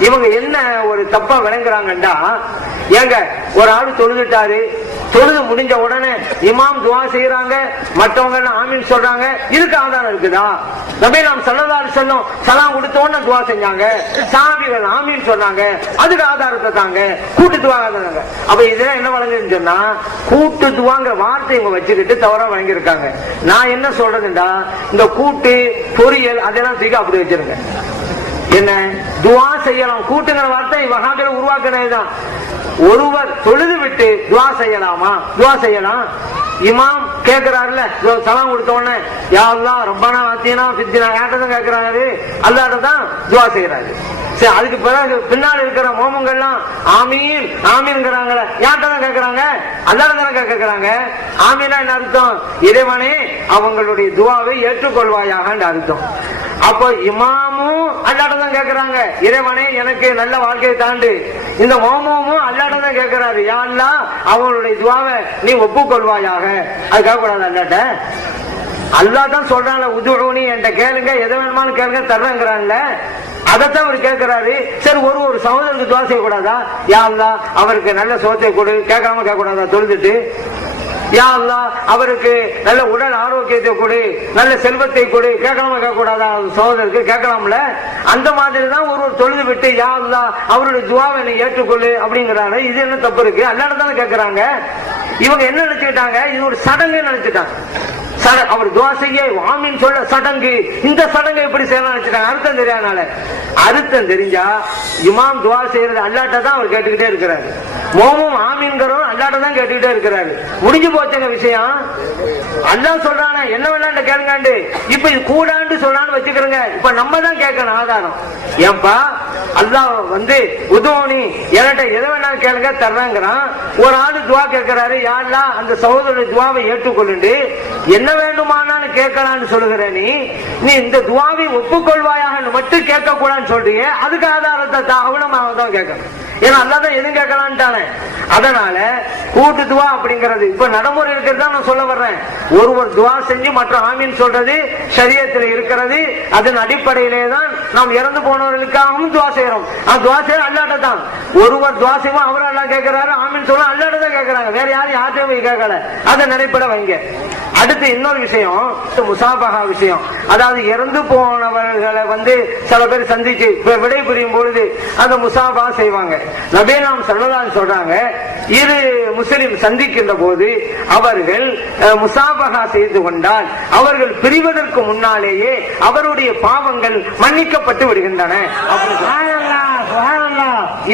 இவங்க என்ன ஒரு தப்பா விளங்குறாங்கண்டா, ஏங்க ஒரு ஆளு தொழுதுட்டாரு, தொழுது முடிஞ்ச உடனே இமாம் துவா செய்யறாங்க, மற்றவங்க ஆமீன் சொல்றாங்க, இதுக்கு ஆதாரம் இருக்குதா? நபி நாம் ஸல்லல்லாஹு அலைஹி வஸல்லம் சலாம் கொடுத்த உடனே துவா செஞ்சாங்க, சஹாபிகள் ஆமீன் சொன்னாங்க, அதுக்கு ஆதாரத்தை தாங்க, கூட்டு துவா தாங்க. அப்ப இதெல்லாம் என்ன வழங்குன்னு சொன்னா, கூட்டு துவாங்கிற வார்த்தை இவங்க வச்சுக்கிட்டு தவறா வழங்கியிருக்காங்க. நான் என்ன சொல்றதுண்டா, இந்த கூட்டு பொரியல் அதெல்லாம் தூக்கி அப்படி வச்சிருங்க. என்ன துவா செய்யலாம், கூட்டுங்கிற வார்த்தை வஹாபில உருவாக்குறதுதான். ஒருவர் தொழுது விட்டு துவா செய்யலாமா? துவா செய்யலாம். இமாம் கேட்கிறாருல, சலாம் கொடுத்த உடனே யா அல்லாஹ் ரப்பனா ஆத்தினா ஃபித்னா யார்ட்டதான் கேட்கிறாரு? அல்லாஹ்ட்ட தான் துவா செய்யறாரு. சரி, அதுக்கு பிறகு பின்னால் இருக்கிற மோமங்கள்லாம் ஆமீன் ஆமீன்ங்கிறாங்களே, யார்ட்ட தான் கேட்கிறாங்க? அல்லாஹ்ட்ட தானே கேட்கிறாங்க. ஆமீனா என்ன அர்த்தம்? இறைவனே அவங்களுடைய துவாவை ஏற்றுக்கொள்வாயாக அர்த்தம். அப்போ இமாமும் அல்லாஹ்ட்ட தான் கேட்கிறாங்க, இறைவனே எனக்கு நல்ல வாழ்க்கையை தாண்டு. இந்த மோமும் அல்லாஹ்ட்ட தான் கேட்கிறாரு, யா அல்லாஹ் அவங்களுடைய துவாவை நீ ஒப்புக்கொள்வாயாக. அது கேட்கக்கூடாது அல்லாஹ்ட்ட? அல்லாஹ் தான் சொல்றான்ல, உதுஊனி என்கிட்ட கேளுங்க, எதை வேணுமானு கேளுங்க தர்றேங்கிறான்ல, அதைத்தான் அவர் கேட்கிறாரு. சரி, ஒரு சகோதரருக்கு துவா செய்யக்கூடாதா? யா அல்லாஹ் அவருக்கு நல்ல சுகத்தை கொடு, கேட்காம கேட்கக்கூடாதா? தொழுதுட்டு யா அல்லாஹ் அவருக்கு நல்ல உடல் ஆரோக்கியத்தை கொடு, நல்ல செல்வத்தை கொடு, கேட்கலாமா கேட்கக்கூடாதா? சகோதரருக்கு கேட்கலாம்ல. அந்த மாதிரி தான் ஒருவர் தொழுது விட்டு யா அல்லாஹ் அவருடைய துவாவை நீ ஏற்றுக்கொள்ளு அப்படிங்கிறாங்க. இது என்ன தப்பு இருக்கு? அல்லாஹ் தானே கேட்கிறாங்க. இவங்க என்ன நினைச்சுக்கிட்டாங்க? இது ஒரு சடங்கு நினைச்சுட்டாங்க. அவர் துவா செய்ய ஆமீன் சொல்ல சடங்கு, இந்த சடங்கு எப்படி செய்யலாம் நினைச்சிட்டாங்க. அர்த்தம் தெரியாதனால. அர்த்தம் தெரிஞ்சா இமாம் துவா செய்யறது அல்லாஹ்ட்ட தான் அவர் கேட்டுக்கிட்டே இருக்கிறாரு, மோமும் ஆமீன்கிறோம் அல்லாஹ்ட்ட தான் கேட்டுக்கிட்டே இருக்கிறாரு. முடிஞ்சு போச்சுங்க விஷயம். அல்லாஹ் சொல்றானே என்ன வேணாண்டு கேளுங்காண்டு, இப்ப இது கூடாண்டு சொல்லான்னு வச்சுக்கிறோங்க. இப்ப நம்ம தான் கேட்கணும் ஆதாரம். ஏன்பா அல்லாஹ் வந்து உதோனி என்கிட்ட எதை வேணாலும் கேளுங்க தர்றாங்கிறான். ஒரு ஆளு துவா கேட்கிறாரு, யா அல்லாஹ் அந்த சகோதரருடைய துவாவை ஏற்றுக்கொள்ளுண்டு என்ன வேண்டுமானாலும் கேட்கலான்னு சொல்லுகிற நீ இந்த துவாவை ஒப்புக்கொள்வாயாக மட்டும் கேட்க கூடாதுன்னு சொல்றீங்க. அதுக்கு ஆதாரத்தை அவனமாக தான் கேட்கணும். ஏன்னா அல்லாஹ் தான் எதுவும் கேட்கலான்ட்டானே. அதனால கூட்டு துவா அப்படிங்கிறது இப்ப நடைமுறை இருக்கிறது தான் நான் சொல்ல வர்றேன். ஒருவர் துவா செஞ்சு மற்ற ஆமீன் சொல்றது ஷரியத்தில் இருக்கிறது. அதன் அடிப்படையிலே தான் நாம் இறந்து போனவர்களுக்காகவும் துவா செய்யறோம். துவா செய்ய அல்லாஹ்ட்ட தான். ஒருவர் துவா செய்வோம், அவர் அல்லாஹ் கேட்கிறாரு, ஆமீன் சொல்ல அல்லாஹ்ட்ட தான் கேட்கிறாங்க, வேற யாரும் யார்ட்டையும் போய் கேட்கல. அதை நடைபெற வைங்க. அடுத்து இன்னொரு விஷயம், முசாபஹா விஷயம். அதாவது இறந்து போனவர்களை வந்து சில பேர் சந்திச்சு விடை புரியும் பொழுது அந்த முசாபா செய்வாங்க. நபி நாம் ஸல்லல்லாஹு அலைஹி சொல்றாங்க, இரு முஸ்லிம் சந்திக்கின்ற போது அவர்கள் முசாபஹா செய்து கொண்டால் அவர்கள் பிரிவதற்கு முன்னாலேயே அவருடைய பாவங்கள் மன்னிக்கப்பட்டு விடுகின்றன.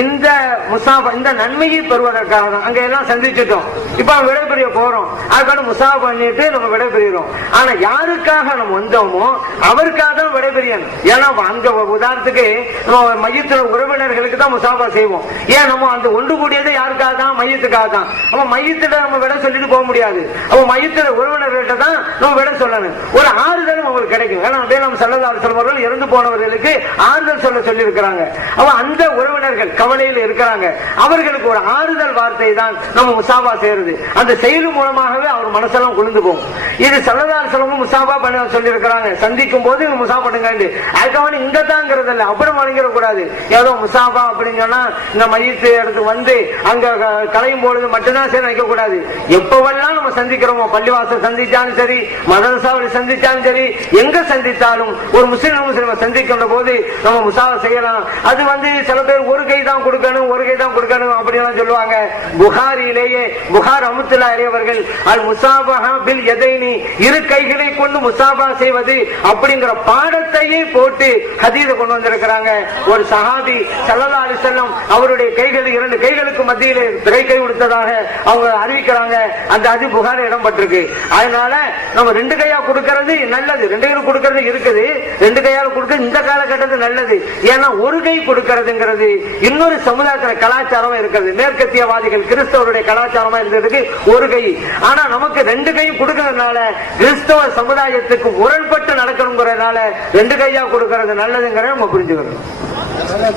இந்த முசாபா இந்த நன்மையை பெறுவதற்காக தான் அங்க எல்லாம் சந்திச்சுட்டோம். இப்ப விடைபெரிய போறோம், அதுக்கான முசாபா பண்ணிட்டு நம்ம விடைபெறுகிறோம். ஆனா யாருக்காக நம்ம வந்தோமோ அவருக்காக தான் விடைபெறியணும். ஏன்னா அங்க உதாரணத்துக்கு நம்ம மையத்துல உறவினர்களுக்கு தான் முசாபா செய்வோம். ஏன் நம்ம அந்த ஒன்று கூடியது யாருக்காக தான்? மையத்துக்காக தான். அப்ப மையத்திட்ட நம்ம விட சொல்லிட்டு போக முடியாது. அப்ப மையத்துல உறவினர்கள்ட்ட தான் நம்ம விட சொல்லணும். ஒரு ஆறுதலும் அவங்களுக்கு கிடைக்கும். ஏன்னா நம்ம ஸல்லல்லாஹு அலைஹி வஸல்லம் அவர்கள் இறந்து போனவர்களுக்கு ஆறுதல் சொல்லி இருக்கிறாங்க. அவ அந்த உறவினர்கள் கவலையில் இருக்கிறாங்க, அவர்களுக்கு ஒரு ஆறுதல் வார்த்தை தான் நம்ம முசாபா செய்யறது. அந்த செயல் மூலமாகவே அவர் மனசெல்லாம் குளிர்ந்து போகும். இது ஸல்லல்லாஹு அலைஹி வஸல்லம் முசாபா பண்ண சொல்லி இருக்கிறாங்க. சந்திக்கும் போது முசாபா பண்ணுங்க. அதுக்காக இங்க தாங்கிறது இல்ல, அப்புறம் வணங்கிட கூடாது. ஏதோ முசாபா அப்படின்னு சொன்னா இந்த மையத்தை எடுத்து வந்து அங்க கலையும் பொழுது மட்டும்தான் சரி வைக்க கூடாது. எப்பவெல்லாம் நம்ம சந்திக்கிறோமோ, பள்ளிவாசல் சந்திச்சாலும் சரி, மதரசாவில் சந்திச்சாலும் சரி, எங்க சந்தித்தாலும் ஒரு முஸ்லிம் சந்திக்கின்ற போது நம்ம முசாபா செய்யலாம். அது சில பேர் ஒரு கை தான் கொடுக்கணும், ஒரு கை தான் கொடுக்கணும் அப்படின்னு சொல்லுவாங்க. புகாரிலேயே புகார் ரஹ்மத்துல்லாஹி அலைஹி அவர்கள் அல் முசாபஹா பில் யதைனி, இரு கைகளை கொண்டு முசாபா செய்வது அப்படிங்கிற பாடத்தையே போட்டு ஹதீஸ கொண்டு வந்திருக்கிறாங்க. ஒரு சஹாபி ஸல்லல்லாஹு அலைஹி வஸல்லம் அவருடைய கைகள் இரண்டு கைகளுக்கு மத்தியிலே கை கொடுத்ததாக அவங்க அறிவிக்கிறாங்க. அந்த அது புகார் இடம் பட்டிருக்கு. அதனால நம்ம ரெண்டு கையா கொடுக்கிறது நல்லது, ரெண்டு கையில் கொடுக்கிறது இருக்குது, ரெண்டு கையால் கொடுக்க இந்த காலகட்டத்தில் நல்லது. ஏன்னா ஒரு கை கொடுக்கிறதுங்கிறது இன்னொரு சமுதாயத்தில் கலாச்சாரமா இருக்கிறது. மேற்கத்தியவாதிகள் கிறிஸ்தவருடைய கலாச்சாரமா இருந்ததுக்கு ஒரு கை. ஆனா நமக்கு ரெண்டு கை கொடுக்கறதுனால கிறிஸ்தவ சமுதாயத்துக்கு முரண்பட்டு நடக்கணுங்கிறதுனால ரெண்டு கையா கொடுக்கிறது நல்லதுங்கிறத நம்ம புரிஞ்சுக்கணும்.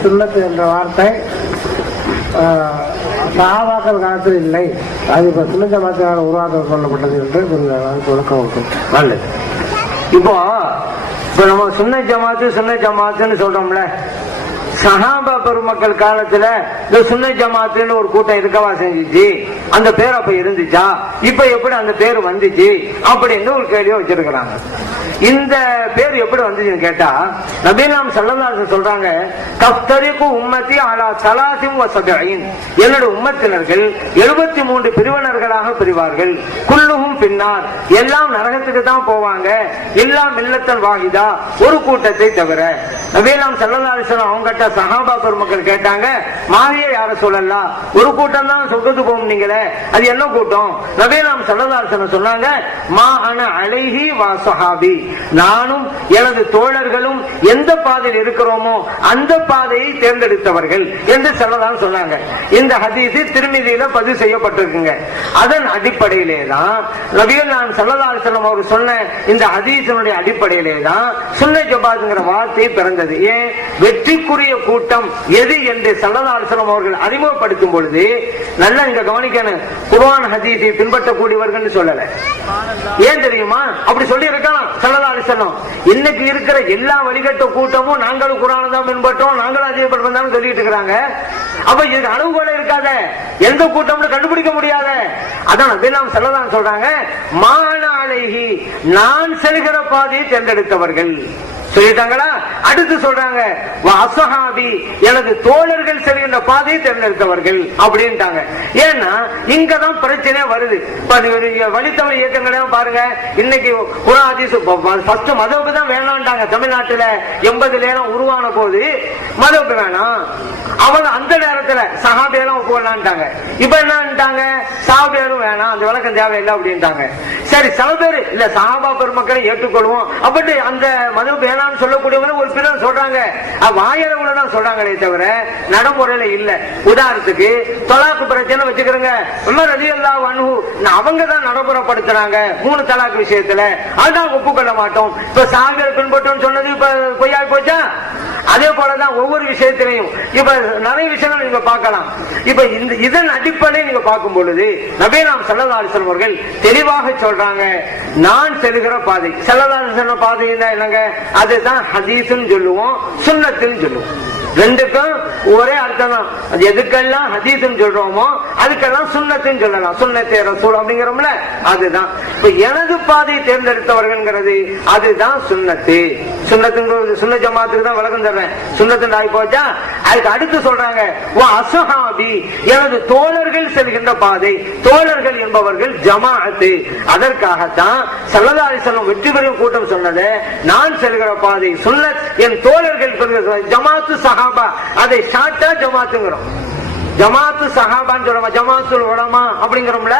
சுன்னத்து என்ற வார்த்தை சஹாபாக்கள் காலத்தில் இல்லை, அது இப்ப சுன்ன ஜமாத்தினால் உருவாக்க கொள்ளப்பட்டது என்று விளக்கம் நல்லது. இப்போ நம்ம சுன்ன ஜமாத்துன்னு சொல்றோம்ல, சஹாபா பெருமக்கள் காலத்துல இந்த சுன்ன ஜமாத்துன்னு ஒரு கூட்டம் இருக்கவா செஞ்சிச்சு? அந்த பேர் அப்ப இருந்துச்சா? இப்ப எப்படி அந்த பேர் வந்துச்சு அப்படின்னு ஒரு கேள்வியை வச்சிருக்கிறாங்க. இந்த பேர் எப்படி வந்துச்சுன்னு கேட்டா, நபிலாம் ஸல்லல்லாஹு அலைஹி வஸல்லம் சொல்றாங்க, தஃப்தரிகு உம்மத்தி அலா ஸலாசின் வ ஸபஈன், என்னோட உம்மத்தினர்கள் 73 பிரிவினர்களாக பிரிவார்கள். குல்லுஹும் பின்னார், எல்லாம் நரகத்துக்கு தான் போவாங்க. எல்லாம் மில்லத்தன் வாஹிதா, ஒரு கூட்டத்தை தவிர. நபிலாம் ஸல்லல்லாஹு அலைஹி வஸல்லம் அவங்ககிட்ட சஹாபா பெருமக்கள் கேட்டாங்க, மாறிய யார சொல்லலாம், ஒரு கூட்டம் தான் சொர்க்கத்துக்கு போகும் நீங்களே, அது என்ன கூட்டம்? நபிலாம் ஸல்லல்லாஹு அலைஹி வஸல்லம் சொன்னாங்க, மா அன அலைஹி வ ஸஹாபி, நானும் எனது தோழர்களும் எந்த பாதையில் இருக்கிறோமோ அந்த பாதையை தேர்ந்தெடுத்தவர்கள் என்று சொல்லலாம் சொன்னாங்க. இந்த ஹதீஸ் திர்மிதியில பதிவு செய்யப்பட்டிருக்குங்க. அதன் அடிப்படையிலே தான் நபிகள் நாயகம் ஸல்லல்லாஹு அலைஹி வஸல்லம் அவர் சொன்ன இந்த ஹதீஸினுடைய அடிப்படையிலே தான் சுன்ன ஜமாத்ங்கிற வார்த்தை பிறந்தது. ஏன்? வெற்றிக்குரிய கூட்டம் எது என்று ஸல்லல்லாஹு அலைஹி வஸல்லம் அவர்கள் அறிமுகப்படுத்தும் பொழுது நல்லா இங்க கவனிக்கணும், குர்ஆன் ஹதீஸை பின்பற்றக்கூடியவர்கள் சொல்லல. ஏன் தெரியுமா? அப்படி சொல்லி இருக்கலாம் ஸல்லல்லாஹு அலைஹி வஸல்லம். இன்னைக்கு இருக்கிற எல்லா வழிகட்ட கூட்டமும் நாங்களும் குர்ஆனை தான் பின்பற்றோம், நாங்களும் அதிகப்படுத்தோம் சொல்லிட்டு இருக்காங்க. அப்ப இதுக்கு அளவுகோல இருக்காத, எந்த கூட்டம்னு கண்டுபிடிக்க முடியாத. அதான் நபிலாம் ஸல்லல்லாஹு அலைஹி சொல்றாங்க, மான அலைஹி, நான் செல்கிற பாதையை தேர்ந்தெடுத்தவர்கள் சொல்லிட்டாங்களா? அடுத்து சொல்றாங்க, அஸ்ஹாபி, எனது தோழர்கள் செல்கின்ற பாதையை தேர்ந்தெடுத்தவர்கள் அப்படின்ட்டாங்க. ஏன்னா இங்கதான் பிரச்சனை வருது. வழித்தவழி இயக்கங்களே பாருங்க, இன்னைக்கு குர்ஆன் ஹதீஸ் ஃபர்ஸ்ட் மதவுக்கு தான் வேணாம்ட்டாங்க. தமிழ்நாட்டுல 80 உருவான போது மதவுக்கு வேணாம், அவங்க அந்த நேரத்துல சஹாபியெல்லாம் ஒப்புக்கொள்ளலான்ட்டாங்க. இப்ப என்னன்ட்டாங்க, சஹாபியரும் வேணாம், அந்த விளக்கம் தேவையில்லை அப்படின்ட்டாங்க. சரி, சில பேர் இல்ல சஹாபா பெருமக்களை ஏற்றுக்கொள்வோம் அப்படி அந்த மதம் வேணாம்னு சொல்லக்கூடியவங்க ஒரு பிறர் சொல்றாங்க, வாயளவுல தான் சொல்றாங்களே தவிர நடைமுறையில இல்ல. உதாரணத்துக்கு தலாக்கு பிரச்சனை வச்சுக்கிறோங்க, உமர் ரலியல்லாஹு அன்ஹு அவங்க தான் நடைமுறைப்படுத்துறாங்க 3 தலாக் விஷயத்துல, அதான் ஒப்புக்கொள்ள மாட்டோம். இப்ப சஹாபியர் பின்பற்றோம் சொன்னது இப்ப பொய்யாய் போச்சா? அதே போலதான் ஒவ்வொரு விஷயத்திலையும் இப்ப நிறைய விஷயங்கள் நீங்க பார்க்கலாம். இப்ப இதன் அடிப்படையில் நீங்க பார்க்கும் பொழுது நபிலாம் ஸல்லல்லாஹு அலைஹி வஸல்லம் அவர்கள் தெளிவாக சொல்றாங்க, நான் செல்கிற பாதை. ஸல்லல்லாஹு அலைஹி வஸல்லம் பாதை என்னங்க? அதுதான் ஹதீஸ்னு சொல்லுவோம், சுன்னத்துன்னு சொல்லுவோம். ரெண்டுக்கும் ஒரே அர்த்தம் தான். அது எதுக்கெல்லாம் ஹதீஸ்னு சொல்றோமோ அதுக்கெல்லாம் சுன்னத்துன்னு சொல்லலாம். சுன்னத்தே ரசூல் அப்படிங்கிறோம்ல, அதுதான். இப்ப எனது பாதையை தேர்ந்தெடுத்தவர்கள் அதுதான் சுன்னத்து. சுன்னத்துங்கிறது சுன்ன ஜமாத்துக்கு தான் விளக்கம் தர்றாரு. செல்றேன். சுன்னத்து ஆகி போச்சா? அதுக்கு அடுத்து சொல்றாங்க அஸ்ஹாபி, எனது தோழர்கள் செல்கின்ற பாதை. தோழர்கள் என்பவர்கள் ஜமாஅத்து. அதற்காகத்தான் ஸல்லல்லாஹு அலைஹி வஸல்லம் வெற்றி பெறும் கூட்டம் சொன்னது நான் செல்கிற பாதை சுன்னத், என் தோழர்கள் ஜமாத்து சஹாபா. அதை ஷார்ட்டா ஜமாத்துங்கிறோம். ஜமாத்து சஹாபான்னு சொல்றோம், ஜமாத்துல் உலமா அப்படிங்கிறோம்ல,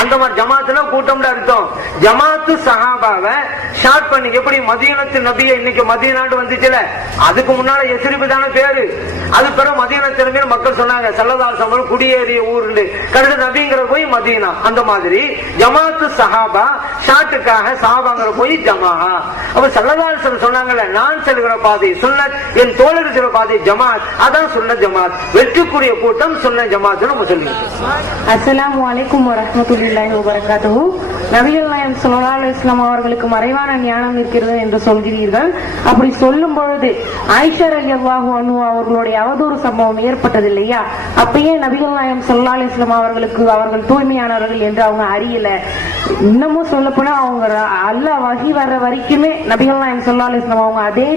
அந்த மாதிரி ஜமாத்துனா கூட்டம்னு அர்த்தம். ஜமாத்து சஹாபாவை ஷார்ட் பண்ணி, எப்படி மதீனத்து நபியை இன்னைக்கு மதீனாண்டு வந்துச்சுல, அதுக்கு முன்னால எஸ்ரிபு தானே பேரு. அது பிறகு மதீனா திரும்பி மக்கள் சொன்னாங்க ஸல்லல்லாஹு அலைஹி வஸல்லம் குடியேறிய ஊருண்டு, கடைசி நபிங்கிற போய் மதீனா. அந்த மாதிரி ஜமாத்து சஹாபா ஷார்ட்டுக்காக சஹாபாங்கிற போய் ஜமாஹா. அப்ப ஸல்லல்லாஹு அலைஹி வஸல்லம் சொன்னாங்கல்ல நான் செல்கிற பாதை சுன்னத், என் தோழர் செல்கிற பாதை ஜமாத். அதான் சுன்னத் ஜமாத். வெற்றிக்குரிய கூட்டம் சுன்னத் ஜமாத் நம்ம சொல்லிட்டு. அஸ்ஸலாமு அலைக்கும் வரஹ்மத்துல்லாஹி வபரகாத்துஹு. நபிகள் நாயகம் ஸல்லல்லாஹு அலைஹி வஸல்லம் அவர்களுக்கு மறைவான ஞானம் இருக்கிறது என்று சொல்கிறீர்கள். அப்படி சொல்லும் பொழுது ஆயிஷா ரலியல்லாஹு அன்ஹா அவர்களுடைய அவதூறு சம்பவம் ஏற்பட்டது இல்லையா? அப்பயே நபிகள் நாயகம் ஸல்லல்லாஹு அலைஹி வஸல்லம் அவர்களுக்கு அவர்கள் தூய்மையானவர்கள் என்று அவங்க அறியல. இன்னமும் சொல்ல போனா அவங்க அல்லாஹ் வஹி வர்ற வரைக்குமே நபிகள் நாயகம் ஸல்லல்லாஹு அலைஹி வஸல்லம் அவங்க அதே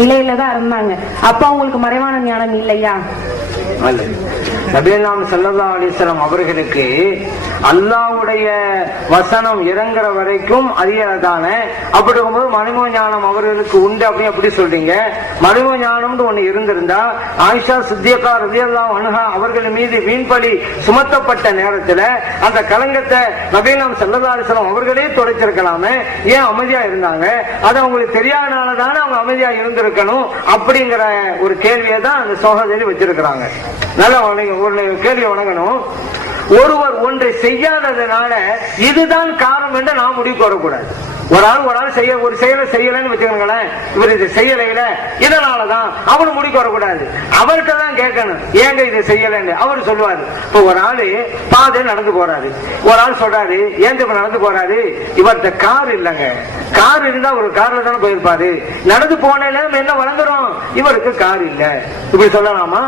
நிலையில தான் இருந்தாங்க. அப்ப அவங்களுக்கு மறைவான ஞானம் இல்லையா? நபிகள் நாயகம் ஸல்லல்லாஹு அலைஹி வஸல்லம் அவர்களுக்கு அல்லாஹ்வுடைய வசனம் இறங்குற வரைக்கும் அறியதானே. அப்படி இருக்கும்போது மறைமுக ஞானம் அவர்களுக்கு உண்டு அப்படின்னு எப்படி சொல்றீங்க? மறைமுக ஞானம்னு ஒண்ணு இருந்திருந்தா ஆயிஷா சித்திகா ரலியல்லாஹு அன்ஹா அவர்கள் மீது வீண்பழி சுமத்தப்பட்ட நேரத்துல அந்த கலங்கத்தை நபிகள் நாயகம் ஸல்லல்லாஹு அலைஹி வஸல்லம் அவர்களே துடைச்சிருக்கலாமே, ஏன் அமைதியா இருந்தாங்க? அது அவங்களுக்கு தெரியாதனாலதானே அவங்க அமைதியா இருந்திருக்கணும் அப்படிங்கிற ஒரு கேள்வியை தான் அந்த சகோதரி வச்சிருக்கிறாங்க. நல்ல ஒரு கேள்வி வணங்கணும். ஒருவர் ஒன்றை செய்யாததுனால இதுதான் காரணம் என்று நாம் முடிவுக்கு வரக்கூடாது. ஒரு ஆள் செய்ய ஒரு செயலை செய்யலன்னு வச்சுக்கோங்களேன், இவர் இதை செய்யலையில இதனாலதான் அவனு முடிக்க வரக்கூடாது. அவர்கிட்ட தான் கேட்கணும் ஏங்க இதை செய்யலன்னு. அவர் சொல்லுவாரு. இப்போ ஒரு ஆளு பாதை நடந்து போறாரு, ஒரு ஆள் சொல்றாரு ஏன் இப்ப நடந்து போறாரு? இவர்கிட்ட கார் இல்லைங்க. கார் இருந்தா ஒரு கார்ல தானே போயிருப்பாரு. நடந்து போனேன்னு என்ன வழங்குறோம்? இவருக்கு கார் இல்ல. இப்படி சொல்லலாமா?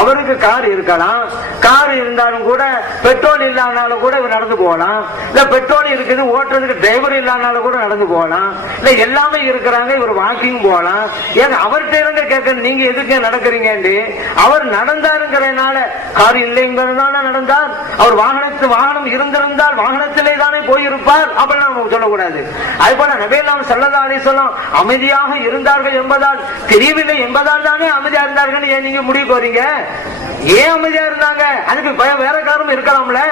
அவருக்கு கார் இருக்கலாம். கார் இருந்தாலும் கூட பெட்ரோல் இல்லாதனாலும் கூட இவர் நடந்து போகலாம். இல்ல பெட்ரோல் இருக்குது ஓட்டுறதுக்கு டிரைவர் இல்லாதனாலும் கூட நடந்து போகலாம். இல்ல எல்லாமே இருக்கிறாங்க, இவர் வாக்கிங் போகலாம். ஏங்க அவர்கிட்ட இருந்து கேட்க நீங்க எதுக்கு நடக்கிறீங்க? அவர் நடந்தாருங்கிறதுனால கார் இல்லைங்கிறதுனால நடந்தார். அவர் வாகனம் இருந்திருந்தால் வாகனத்திலே தானே போயிருப்பார் அப்படின்னு நம்ம சொல்லக்கூடாது. அது போல நபிகள் நாயகம் ஸல்லல்லாஹு அலைஹி வஸல்லம் அமைதியாக இருந்தார்கள் என்பதால் தெரியவில்லை என்பதால் தானே அமைதியா இருந்தார்கள் ஏன் நீங்க முடிவு போறீங்க? ஏன் அமைதியா இருந்தாங்க? அதுக்கு வேற காரணம் இருக்கலாம்ல.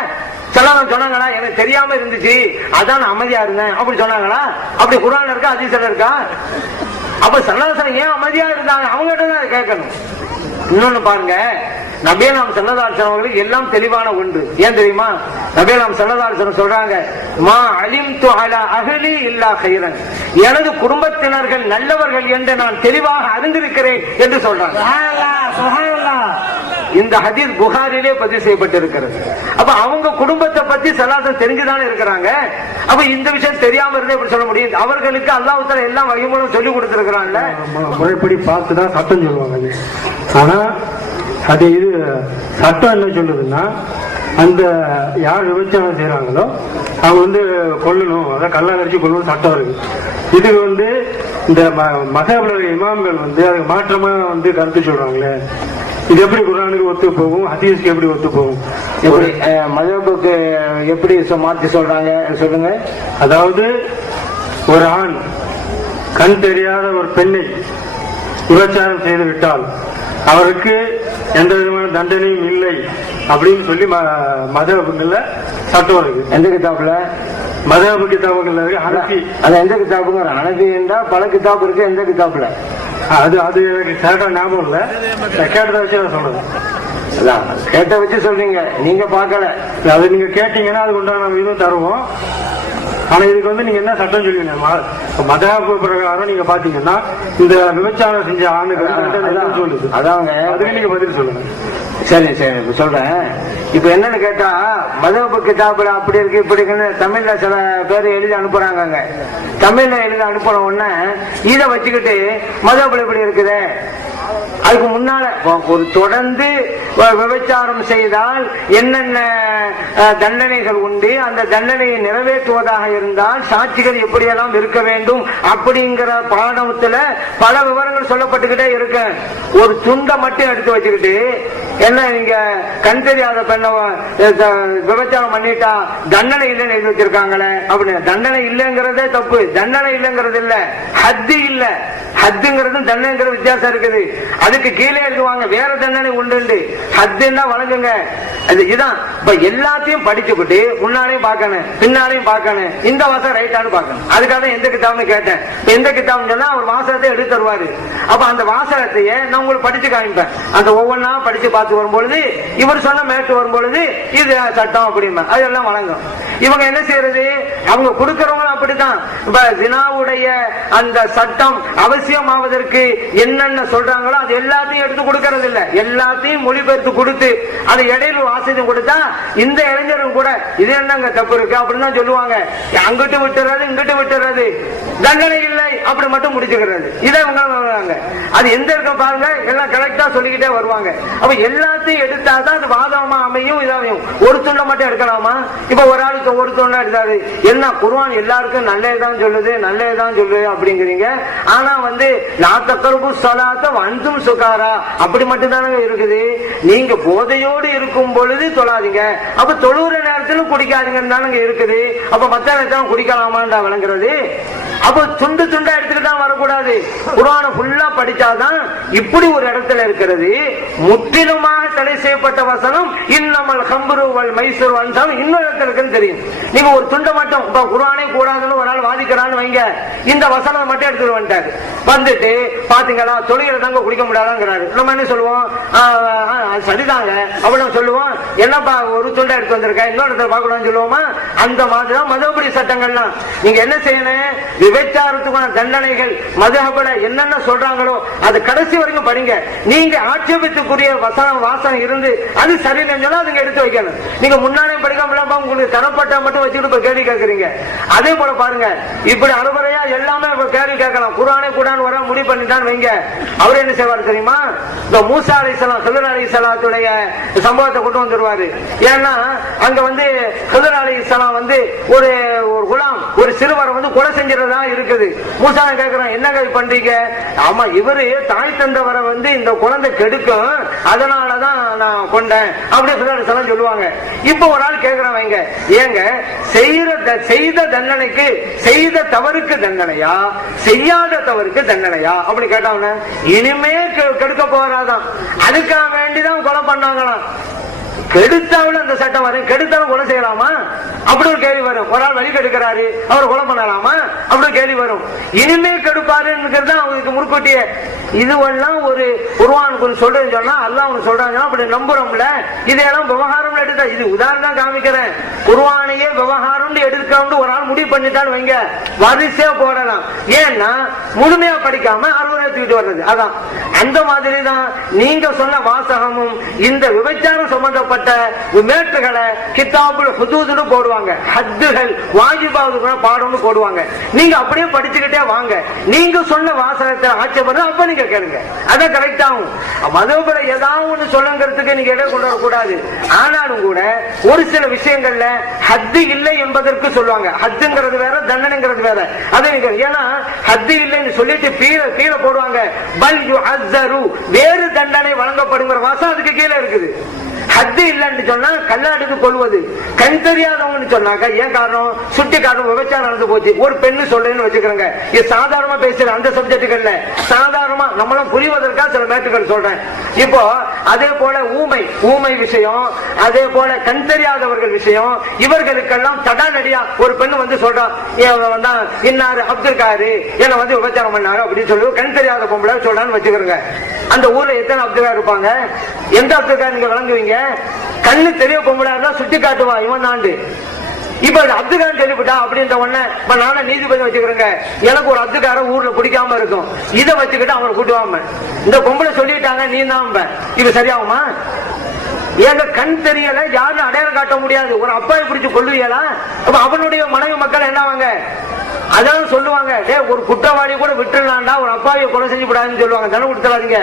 சொன்னாங்களா எனக்கு தெரியாம இருந்துச்சு அதான் அமைதியா இருந்தேன் அப்படி சொன்னாங்களா? அப்படி குர்ஆன்ல இருக்கா ஹதீஸ்ல இருக்கா? அப்ப ஸல்லல்லாஹு ஏன் அமைதியா இருந்தாங்க? அவங்ககிட்ட தான் கேட்கணும். இன்னொன்னு பாருங்க, நபிகள் நாயகம் ஸல்லல்லாஹு அலைஹி வஸல்லம் அவர்கள் எல்லாம் தெளிவான ஒன்று. ஏன் தெரியுமா? நபிகள் நாயகம் ஸல்லல்லாஹு அலைஹி வஸல்லம் சொல்றாங்க மா அலிம்து அலா அஹ்லி இல்லா கைரன், எனது குடும்பத்தினர்கள் நல்லவர்கள் என்று நான் தெளிவாக அறிந்திருக்கிறேன் என்று சொல்றாங்க. இந்த ஹதீஸ் புகாரிலே பதிவு செய்யப்பட்டிருக்கிறது. அப்ப அவங்க குடும்பத்தை பத்தி ஸல்லல்லாஹு தெரிஞ்சுதானே இருக்கிறாங்க. அப்ப இந்த விஷயம் தெரியாம இருந்தா எப்படி சொல்ல முடியும்? அவர்களுக்கு அல்லாஹ் தஆலா எல்லாம் வகை மூலம் சொல்லி கொடுத்திருக்கிறான்ல. முறைப்படி பார்த்துதான் சட்டம் சொல்லுவாங்க. ஆனா அது இது சட்டம் என்ன சொல்லுதுன்னா, அந்த யார் விபச்சாரம் செய்யறாங்களோ அவங்க கொல்லணும், அதான் கல்லா கடிச்சு கொல்லணும் சட்டம் இருக்கு. இதுக்கு இந்த மதபுல இமாம்கள் அதுக்கு மாற்றமா கருத்து சொல்றாங்களே, இது எப்படி குர்ஆனுக்கு ஒத்து போகும், ஹதீஸ்க்கு எப்படி ஒத்து போகும்? எப்படி மதபுக்கு எப்படி மாற்றி சொல்றாங்க சொல்லுங்க. அதாவது ஒரு ஆண் கண் தெரியாத ஒரு பெண்ணை விபச்சாரம் செய்து விட்டால் அவருக்கு எந்த விதமான தண்டனையும் இல்லை அப்படின்னு சொல்லி மதபுகள்ல சட்டம் இருக்கு. எந்த கிதாபுல? மதபு கிதாபுகள் இருக்கு. ஹனஃபி அது எந்த கிதாபுங்க? ஹனஃபி என்றா பல கிதாபு இருக்கு. எந்த கிதாபுல? அது எனக்கு கரெக்டா ஞாபகம் இல்ல. கேட்டதை வச்சு நான் சொல்றேன். கேட்ட வச்சு சொல்றீங்க, நீங்க பாக்கல. அது நீங்க கேட்டீங்கன்னா அது உண்டான நம்ம இதுவும் தருவோம். ஆனா இதுக்கு நீங்க என்ன சட்டம் சொல்லுவீங்க? மதபு பிரகாரம் நீங்க பாத்தீங்கன்னா இந்த விபச்சாரம் செஞ்ச ஆணுக்கு சொல்லுது. அதாங்க அதுக்கு நீங்க பதில் சொல்லுங்க. சரி சொல்றேன். இப்ப என்னன்னு கேட்டா மதபு கிதாபுல அப்படி இருக்கு இப்படி இருக்குன்னு தமிழ்ல சில பேர் எழுதி அனுப்புறாங்க. தமிழ்ல எழுதி அனுப்புற உடனே இதை வச்சுக்கிட்டு மதபுல இப்படி இருக்குது அதுக்கு முன்னால ஒரு தொடர்ந்து விபச்சாரம் செய்தால் என்னென்ன தண்டனைகள் உண்டு, அந்த தண்டனையை நிறைவேற்றுவதாக இருந்தால் சாட்சிகள் எப்படியெல்லாம் இருக்க வேண்டும் அப்படிங்கிற பாடத்துல பல விவரங்கள் சொல்லப்பட்டுக்கிட்டே இருக்க. ஒரு துண்டை மட்டும் எடுத்து வச்சுக்கிட்டு என்ன நீங்க கண் தெரியாத பெண்ண விபச்சாரம் பண்ணிட்டா தண்டனை இல்லைன்னு எழுதி வச்சிருக்காங்களே அப்படின்னு. தண்டனை இல்லைங்கிறதே தப்பு. தண்டனை இல்லைங்கிறது இல்ல, ஹத்து இல்ல. ஹத்துங்கிறது தண்டனைங்கிறது வித்தியாசம் இருக்குது. அதுக்கு கீழே எழுதுவாங்க வேற தண்டனை உண்டு. ஹத்துன்னா வழங்குங்க. இதுதான் இப்ப எல்லாத்தையும் படிச்சுக்கிட்டு முன்னாலையும் பார்க்கணும் பின்னாலையும் பார்க்கணும். இந்த வாசம் ரைட்டானு பார்க்கணும். அதுக்காக எந்த கிதாப்னு கேட்டேன். எந்த கிதாப்னு சொன்னா அவர் வாசகத்தை எடுத்து தருவாரு. அப்ப அந்த வாசகத்தையே நான் உங்களுக்கு படிச்சு காமிப்பேன். அந்த ஒவ்வொன்னா படிச்சு பார்த்து வரும்பொழுது இவர் சொன்ன மேட்டு வரும்பொழுது இது சட்டம் அப்படிமா அதெல்லாம் வழங்கும். இவங்க என்ன செய்யறது, அவங்க கொடுக்கறவங்க அப்படித்தான். இப்ப ஜினாவுடைய அந்த சட்டம் அவசியமாவதற்கு என்னென்ன சொல்றாங்களோ அது எல்லாத்தையும் எடுத்து கொடுக்கறது இல்ல. எல்லாத்தையும் மொழிபெயர்த்து கொடுத்து அது இடையில வாசியம் கொடுத்தா இந்த இளைஞரும் கூட இது என்னங்க தப்பு இருக்கு அப்படின்னு தான் சொல்லுவாங்க. அங்கிட்டு விட்டுறது இங்கிட்டு விட்டுறது, தண்டனை இல்லை அப்படி மட்டும் முடிச்சுக்கிறது. இதை இவங்க அது எந்த இருக்க பாருங்க, எல்லாம் கரெக்டா சொல்லிக்கிட்டே வருவாங்க. அப்ப எல்லாத்தையும் எடுத்தாதான் அது வாதமா அமையும். இதாமையும் ஒரு துண்டை மட்டும் எடுக்கலாமா? இப்ப ஒரு ஆளுக்கு ஒரு துண்டை எடுத்தாரு என்ன, குர்ஆன் எல்லாருக்கும் நல்லதுதான் சொல்லுது நல்லதுதான் சொல்லுது அப்படிங்கிறீங்க. ஆனா நாத்தக்கருபு சொலாத்த வந்தும் சுகாரா அப்படி மட்டும் தானே இருக்குது. நீங்க போதையோடு இருக்கும் பொழுது தொழாதீங்க, அப்ப தொழுகிற நேரத்திலும் குடிக்காதீங்கன்னு தானே இருக்குது. அப்ப மத்த நேரத்திலும் குடிக்கலாமான்டா விளங்குறது. அப்ப துண்டு துண்டா எடுத்துக்கிட்டு தான் வரக்கூடாது. குர்ஆனை ஃபுல்லா படிச்சாதான் இப்படி ஒரு இடத்துல இருக்கிறது. முற்றிலுமாக தடை செய்யப்பட்ட வசனம் இன்னமல் ஹம்ரு வல் மைசூர் வன்சம் இன்னொரு இடத்துல இருக்குன்னு தெரியும். நீங்க ஒரு துண்டை மட்டும் இப்ப குர்ஆனே கூடாதுன்னு ஒரு நாள் வாதிக்கிறான்னு வைங்க, இந்த வசனம் மட்டும் எடுத்துட்டு வந்துட்டாரு. வந்துட்டு பாத்தீங்களா தொழுகிற தாங்க குடிக்க முடியாதாங்கிறாரு. நம்ம என்ன சொல்லுவோம், சரிதாங்க அவ்வளவு சொல்லுவோம். என்னப்பா ஒரு துண்டை எடுத்து வந்திருக்க இன்னொரு இடத்துல பார்க்கணும்னு சொல்லுவோமா? அந்த மாதிரிதான் மதபடி சட்டங்கள்லாம். நீங்க என்ன செய்யணும், விபச்சாரத்துக்கான தண்டனைகள் மதுஹபுல என்னென்ன சொல்றாங்களோ அது கடைசி வரைக்கும் படிங்க. நீங்க ஆட்சேபத்துக்குரிய வாசனம் இருந்து அது சரியில்லைன்னு சொன்னா அதுங்க எடுத்து வைக்கணும். நீங்க முன்னாலே படிக்காம உங்களுக்கு தரப்பட்ட மட்டும் வச்சுட்டு கேள்வி கேட்கறீங்க. அதே போல பாருங்க, இப்படி அறுவரையா எல்லாமே கேள்வி கேட்கலாம். குர்ஆனே கூடான்னு வர முடிவு பண்ணிட்டான்னு வைங்க, அவர் என்ன செய்வார் தெரியுமா? இந்த மூசா அலைஹிஸ்ஸலாம் ஹிதர் அலைஹிஸ்ஸலாத்துடைய சம்பவத்தை கொண்டு வந்துருவாரு. ஏன்னா அங்க ஹிதர் அலைஹிஸ்ஸலாம் ஒரு குலாம் ஒரு சிறுவரை கொலை செஞ்சிருந்தா இருக்குது. மூசா கேட்கிறான் என்னங்க பண்றீங்க? ஆமா இவரு தாய் தந்தவரை இந்த குழந்தை கெடுக்கும் அதனாலதான் நான் கொண்டேன் அப்படி சொல்லுவாங்க. இப்ப ஒரு ஆள் கேட்கிறவங்க ஏங்க செய்த தண்டனைக்கு செய்த தவறுக்கு தண்டனையா செய்யாத தவறுக்கு தண்டனையா அப்படி கேட்டாங்க. இனிமே கெடுக்க போறாதான் அதுக்காக வேண்டிதான் கொலை பண்ணாங்களாம். கெடுத்தாவில் அந்த சட்டம் வரும், கெடுத்தாலும் கொலை செய்யலாமா அப்படி ஒரு கேள்வி வரும். ஒரு ஆள் வழி கெடுக்கிறாரு அவர் கொலை பண்ணலாமா அப்படி ஒரு கேள்வி வரும். இனிமே கெடுப்பாருங்கிறது அவங்களுக்கு முற்கூட்டிய இதுவெல்லாம் ஒரு குர்ஆன் சொல்றேன்னு சொன்னா அல்லாஹ் ஒன்னு சொல்றாங்க அப்படி நம்புறோம்ல. இதெல்லாம் விவகாரம் எடுத்தா இது உதாரணம் காமிக்கிறேன். குர்ஆனையே விவகாரம் எடுக்கணும்னு ஒரு ஆள் முடிவு பண்ணிட்டான்னு வைங்க, வரிசையா போடலாம். ஏன்னா முழுமையா படிக்காம அறுவடைத்துக்கிட்டு வர்றது. அதான் அந்த மாதிரி தான் நீங்க சொன்ன வாசகமும் இந்த விபச்சாரம் சம்பந்தப்பட்ட மேட்டுகளை கிதாபுல் ஹுதூதுன்னு போடுவாங்க. ஹத்துகள் வாஜிபாவுக்கு பாடம்னு போடுவாங்க. நீங்க அப்படியே படிச்சுக்கிட்டே வாங்க. நீங்க சொன்ன வாசகத்தை ஆட்சேபம் அப்ப நீங்க கேளுங்க, அதான் கரெக்ட் ஆகும். மதபுல ஏதாவது ஒண்ணு சொல்லுங்கிறதுக்கு நீங்க இடம் கொண்டு வரக்கூடாது. ஆனாலும் கூட ஒரு சில விஷயங்கள்ல ஹத்து இல்லை என்பதற்கு சொல்லுவாங்க. ஹத்துங்கிறது வேற தண்டனைங்கிறது வேற. அதை நீங்க ஏன்னா ஹத்து இல்லைன்னு சொல்லிட்டு கீழே போடுவாங்க பல் யுஅஸ்ஸரு வேறு தண்டனை வழங்கப்படுங்கிற வாசம் அதுக்கு கீழே இருக்குது. ஹத்து இல்லைன்னு சொன்னா கல்லாடுக்கு கொள்வது, கண் தெரியாதவங்க சொன்னாங்க. ஏன் காரணம்? சுட்டி காரணம் விபச்சாரம் நடந்து போச்சு. ஒரு பெண்ணு சொல்றேன்னு வச்சுக்கிறேங்க, இது சாதாரணமா பேசுற அந்த சப்ஜெக்டுகள்ல சாதாரணமா நம்மளும் புரிவதற்காக சில மேட்டுகள் சொல்றேன். இப்போ அதே போல ஊமை விஷயம், அதே போல கண் தெரியாதவர்கள் விஷயம், இவர்களுக்கெல்லாம் தடாநடியா ஒரு பெண்ணு சொல்றான் இன்னாரு அப்துல்காரு என்ன விபச்சாரம் பண்ணாரு அப்படின்னு சொல்லி கண் தெரியாத பொம்பளை சொல்றான்னு வச்சுக்கிறேங்க. அந்த ஊர்ல எத்தனை அப்துல்கார் இருப்பாங்க? எந்த அப்துல்கார் நீங்க வழங்குவீங்க? கண்ணு தெரிய பொம்பளை சுட்டி காட்டுவா இவன் ஆண்டு. இப்ப அப்துல்கான் சொல்லிவிட்டா அப்படின்ற உடனே நானும் நீதிபதி வச்சுக்கிறேங்க, எனக்கு ஒரு அப்துல்கார ஊர்ல பிடிக்காம இருக்கும், இதை வச்சுக்கிட்டு அவங்களை கூட்டுவாம இந்த பொம்பளை சொல்லிட்டாங்க நீ தான் இது சரியாகுமா? எங்க கண் தெரியல யாரும் அடையாளம் காட்ட முடியாது. ஒரு அப்பாவை பிடிச்சு கொள்ளுவீங்களா? அப்ப அவனுடைய மனைவி மக்கள் என்னவாங்க? அதான் சொல்லுவாங்க, ஒரு குற்றவாளி கூட விட்டுலாண்டா ஒரு அப்பாவியை கொலை செஞ்சு விடாதுன்னு சொல்லுவாங்க. தன கொடுத்துறாதீங்க.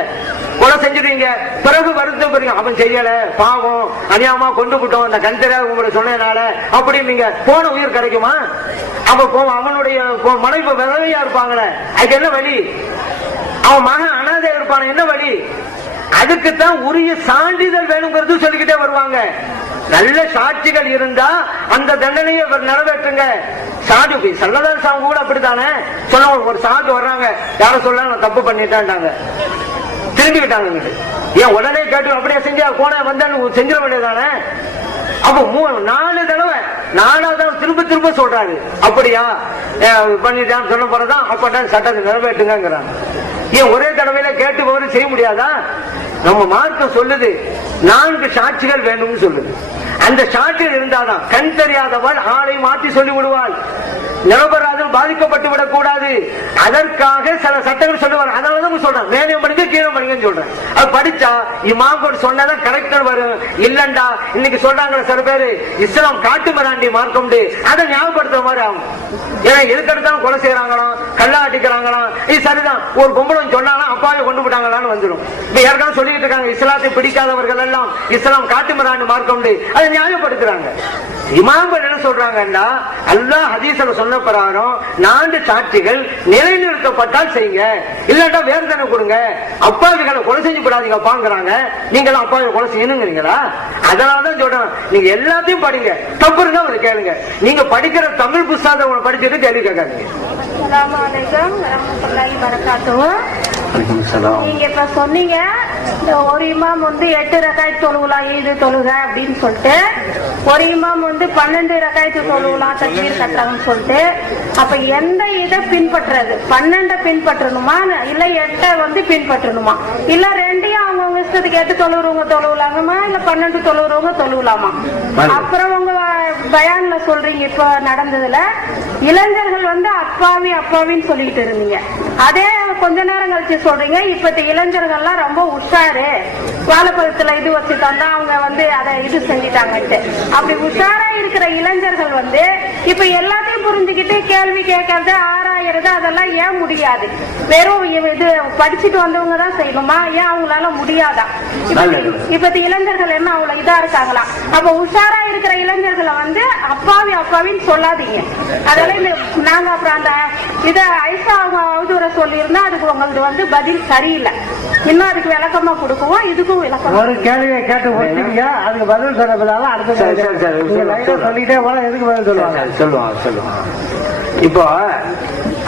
கொலை செஞ்சிருவீங்க, பிறகு வருத்தம் பெறுங்க, அவன் செய்யல பாவம் அநியாயமா கொண்டு விட்டோம் அந்த கண் தெரியாத உங்களை சொன்னதுனால அப்படின்னு போன உயிர் கிடைக்குமா? அப்ப அவனுடைய மனைவி விதவையா இருப்பாங்களே, அதுக்கு என்ன வழி? அவன் மகன் அனாதை இருப்பான, என்ன வழி? அதுக்குத்தான் உரிய சான்றிதழ் வேணுங்கிறது சொல்லிக்கிட்டே வருவாங்க. நல்ல சாட்சிகள் இருந்தா அந்த தண்டனையை நிறைவேற்றுங்க. சாது சல்லல்லாஹு அலைஹி கூட அப்படித்தானே சொன்ன. ஒரு சாது வர்றாங்க, யார சொல்ல நான் தப்பு பண்ணிட்டாங்க, திரும்பிக்கிட்டாங்க. ஏன் உடனே கேட்டு அப்படியே செஞ்சா போன வந்தான்னு செஞ்சிட வேண்டியதானே? அப்ப 4 தடவை 4வது திரும்ப திரும்ப சொல்றாரு, அப்படியா பண்ணிட்டான்னு சொன்ன போறதான் அப்பதான் சட்டத்தை நிறைவேற்றுங்கிறாங்க. ஏன் ஒரே தடவையில கேட்டு போது செய்ய முடியாதா? நம்ம மார்க்கம் சொல்லுது 4 சாட்சிகள் வேணும்னு சொல்லுது. அந்த சாட்சிகள் இருந்தாதான் கண் தெரியாதவள் ஆளை மாற்றி சொல்லி விடுவாள், நிரபராதம் பாதிக்கப்பட்டு விடக் கூடாது. அதற்காக சில சட்டங்கள் சொல்லுவாங்க. அதனாலதான் சொல்றேன், மேலே படிக்க கீழே படிங்கன்னு சொல்றேன். அது படிச்சா இமாம் சொன்னதான் கரெக்டா வரும். இல்லண்டா இன்னைக்கு சொல்றாங்க சில பேரு இஸ்லாம் காட்டு மிராண்டி மார்க்கம், அதை ஞாபகப்படுத்துற மாதிரி ஆகும். ஏன்னா எதுக்கெடுத்தாலும் கொலை செய்யறாங்களாம், கல்லா அடிக்கிறாங்களாம். இது சரிதான், ஒரு பொம்பளை சொன்னாலும் அப்பாவை கொண்டு விட்டாங்களான்னு வந்துடும். இப்ப ஏற்கனவே சொல்லிட்டு இருக்காங்க, இஸ்லாத்தை பிடிக்காதவர்கள் எல்லாம் இஸ்லாம் காட்டு மிராண்டி மார்க்கம், அதை நியாயப்படுத்துறாங்க. இமாம்கள் என்ன சொல்றாங்கன்னா, அல்லாஹ் ஹதீஸ்ல சொன்ன பிரகாரம் 4 சாட்சிகள் நிலைநிறுத்தப்பட்டால் செய்யுங்க, இல்லாட்டா வேறு தானே கொடுங்க. அப்பாவிகளை கொலை செஞ்சு விடாதீங்க பாங்கிறாங்க. நீங்களும் அப்பாவை கொலை செய்யணுங்கிறீங்களா? அதனாலதான் சொல்றேன், நீங்க எல்லாத்தையும் படிங்க, தப்பு இருந்தா வந்து கேளுங்க. நீங்க படிக்கிற தமிழ் புஸ்தகத்தை படிச்சுட்டு கேள்வி கேட்காதீங்க. நீங்க இப்ப சொன்னீங்க ஒரு இமாம் 8 ரகாயத் தொழுகலாம் ஈது தொழுக அப்படின்னு சொல்லிட்டு, ஒரு இமாம் 12 ரகாயத் தொழுகலாம் தக்பீர் கட்டணும்னு சொல்லிட்டு, அப்ப எந்த இதை பின்பற்றுறது? 12 பின்பற்றணுமா இல்ல 8 பின்பற்றணுமா? இல்ல 2யும் அவங்க இஷ்டத்துக்கு 8 தொழுகிறவங்க தொழுகலாமா இல்ல 12 தொழுகிறவங்க தொழுகலாமா? அப்புறம் உங்க பயான்ல சொல்றீங்க, இப்ப நடந்ததுல இளைஞர்கள் அப்பாவி அப்பாவின்னு சொல்லிட்டு இருந்தீங்க. அதே கொஞ்ச நேரம் கழிச்சு சொல்றீங்க, இப்ப இளைஞர்கள்லாம் ரொம்ப உஷாரு, வாழைப்பழத்துல இது வச்சு தந்தா அவங்க அதை இது செஞ்சிட்டாங்கட்டு. அப்படி உஷாரா இருக்கிற இளைஞர்கள் இப்ப எல்லாத்தையும் புரிஞ்சுக்கிட்டு கேள்வி கேட்கறது, ஆராயறது, அதெல்லாம் ஏன் முடியாது? வெறும் இது படிச்சுட்டு வந்தவங்க தான் செய்யணுமா? ஏன் அவங்களால முடியாதா? இப்ப இளைஞர்கள் என்ன அவ்வளவு இதா இருக்காங்களா? அப்ப உஷாரா இருக்கிற இளைஞர்களை அப்பாவி அப்பாவின்னு சொல்லாதீங்க. அதெல்லாம் நாங்க அப்புறம் அந்த இத ஐசா அவதூற சொல்லியிருந்தா அதுக்கு உங்களுக்கு பதில் சரியில்லை. இன்னும் அதுக்கு விளக்கமா கொடுக்குவோம். இதுக்கும் விளக்கம். ஒரு கேள்வியை கேட்டு கொடுத்தீங்க, அதுக்கு பதில் சொல்றதுனால அடுத்த சொல்லிட்டே போல எதுக்கு பதில் சொல்லுவாங்க. இப்போ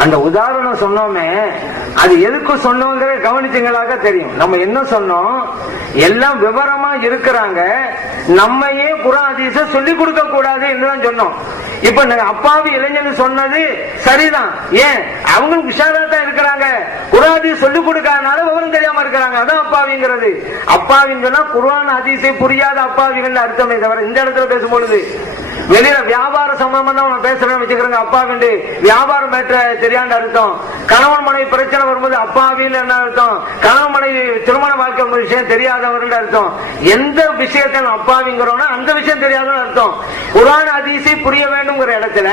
அந்த உதாரணம் சொன்னோமே, அது எதுக்கு சொன்னோங்கிற கவனிச்சீங்களாக தெரியும். நம்ம என்ன சொன்னோம், எல்லாம் விவரமா இருக்கிறாங்க, நம்மையே குர்ஆன் ஹதீஸ சொல்லி கொடுக்க கூடாது என்றுதான் சொன்னோம். இப்ப அப்பாவி இளைஞர் சொன்னது சரிதான். ஏன் அவங்களுக்கு உஷாரா தான் இருக்கிறாங்க, குர்ஆன் ஹதீஸ் சொல்லி கொடுக்காதனால விவரம் தெரியாம இருக்கிறாங்க. அதான் அப்பாவிங்கிறது. அப்பாவின்னு சொன்னா குர்ஆன் ஹதீஸை புரியாத அப்பாவிகள் அர்த்தமே தவிர, இந்த இடத்துல பேசும்பொழுது வெளியில வியாபார சம்பந்தமா பேசுறேன்னு வச்சுக்கிறேங்க, அப்பா கண்டு வியாபாரம் ஏற்ற தெரியாண்ட அர்த்தம். கணவன் மனைவி பிரச்சனை வரும்போது அப்பாவின்னு என்ன அர்த்தம்? கணவன் மனைவி திருமண வாழ்க்கை விஷயம் தெரியாதவர்கள் அர்த்தம். எந்த விஷயத்தை அப்பாவிங்கிறோம்னா அந்த விஷயம் தெரியாதவங்க அர்த்தம். குர்ஆன் ஹதீஸை புரிய வேண்டும்ங்கிற இடத்துல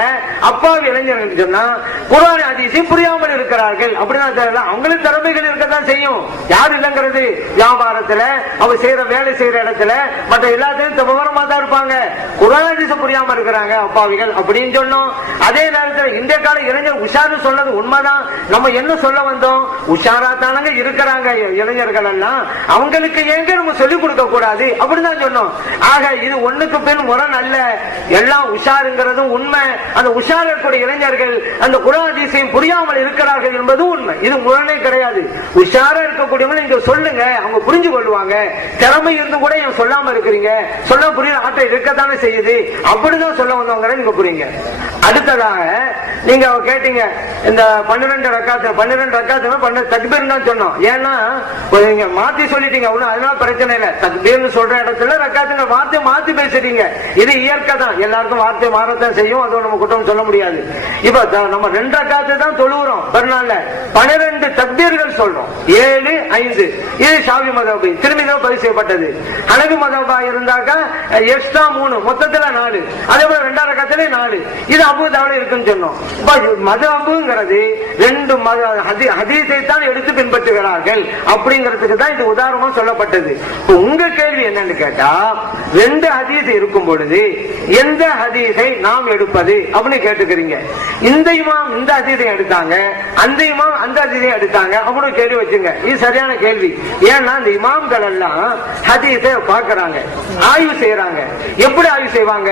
அப்பாவி இளைஞர்கள் சொன்னா குர்ஆன் ஹதீஸை புரியாமல் இருக்கிறார்கள் அப்படின்னா தெரியல. அவங்களுக்கு திறமைகள் இருக்கத்தான் செய்யும், யாரு இல்லைங்கிறது. வியாபாரத்துல அவங்க செய்யற வேலை செய்யற இடத்துல மற்ற எல்லாத்தையும் விவரமா தான் இருப்பாங்க. குர்ஆன் ஹதீஸை புரியாம இருக்கிறாங்க அப்பாவிகள் அப்படின்னு சொன்னோம். அதே நேரத்தில் இந்த கால இளைஞர் உஷாரு சொன்னது உண்மைதான். நம்ம என்ன சொல்ல வந்தோம், உஷாரா தானங்க இருக்கிறாங்க இளைஞர்கள் எல்லாம், அவங்களுக்கு எங்க நம்ம சொல்லிக் கொடுக்க கூடாது அப்படிதான் சொன்னோம். ஆக இது ஒண்ணுக்கு பின் முரண் அல்ல. எல்லாம் உஷாருங்கிறதும் உண்மை. அந்த உஷார் இருக்கக்கூடிய இளைஞர்கள் அந்த குர்ஆன் ஹதீஸையும் புரியாமல் இருக்கிறார்கள் என்பது உண்மை. இது முரணே கிடையாது. உஷாரா இருக்கக்கூடியவங்க நீங்க சொல்லுங்க, அவங்க புரிஞ்சு கொள்வாங்க. திறமை இருந்து கூட ஏன் சொல்லாம இருக்கிறீங்க, சொல்ல புரிய ஆட்டம் இருக்கத்தானே செய்யுது, அப்படிதான் சொல்ல வந்தவங்க நீங்க புரியுங்க. அடுத்ததாக நீங்க கேட்டீங்க, இந்த 12 ரக்காத்து தக்பீர் தான் சொன்னோம். ஏன்னா நீங்க மாத்தி சொல்லிட்டீங்க, அதனால பிரச்சனை இல்லை. தக்பீர்னு சொல்ற இடத்துல ரக்காத்துங்க வார்த்தை மாத்தி பேசுறீங்க. இது இயற்கை தான், எல்லாருக்கும் வார்த்தை மாறத்தான் செய்யும், அது நம்ம குற்றம் சொல்ல முடியாது. இப்ப நம்ம 2 ரக்காத்து தான் தொழுகிறோம் பெருநாள்ல, 12 தக்பீர்கள் சொல்றோம், 7, 5. இது ஷாஃபி மதஹப் திரும்பி தான் பதிவு செய்யப்பட்டது. ஹனஃபி மதஹபா இருந்தாக்கா எக்ஸ்ட்ரா 3, மொத்தத்துல 4. அதே போல 2 ரக்காத்துல 4. இது அபூதாவுல இருக்குன்னு சொன்னோம். மதுஹபுங்கிறது ரெண்டு ஹதீஸை தான் எடுத்து பின்பற்றுகிறார்கள் அப்படிங்கிறதுக்கு தான் இது உதாரணமா சொல்லப்பட்டது. உங்க கேள்வி என்னன்னு கேட்டா, ரெண்டு ஹதீஸ் இருக்கும் பொழுது எந்த ஹதீஸை நாம் எடுப்பது அப்படின்னு கேட்டுக்கிறீங்க. இந்த இமாம் இந்த ஹதீஸை எடுத்தாங்க, அந்த இமாம் அந்த ஹதீஸை எடுத்தாங்க அப்படின்னு கேள்வி வச்சுங்க. இது சரியான கேள்வி. ஏன்னா இந்த இமாம்கள் எல்லாம் ஹதீஸை பார்க்கறாங்க, ஆய்வு செய்யறாங்க. எப்படி ஆய்வு செய்வாங்க?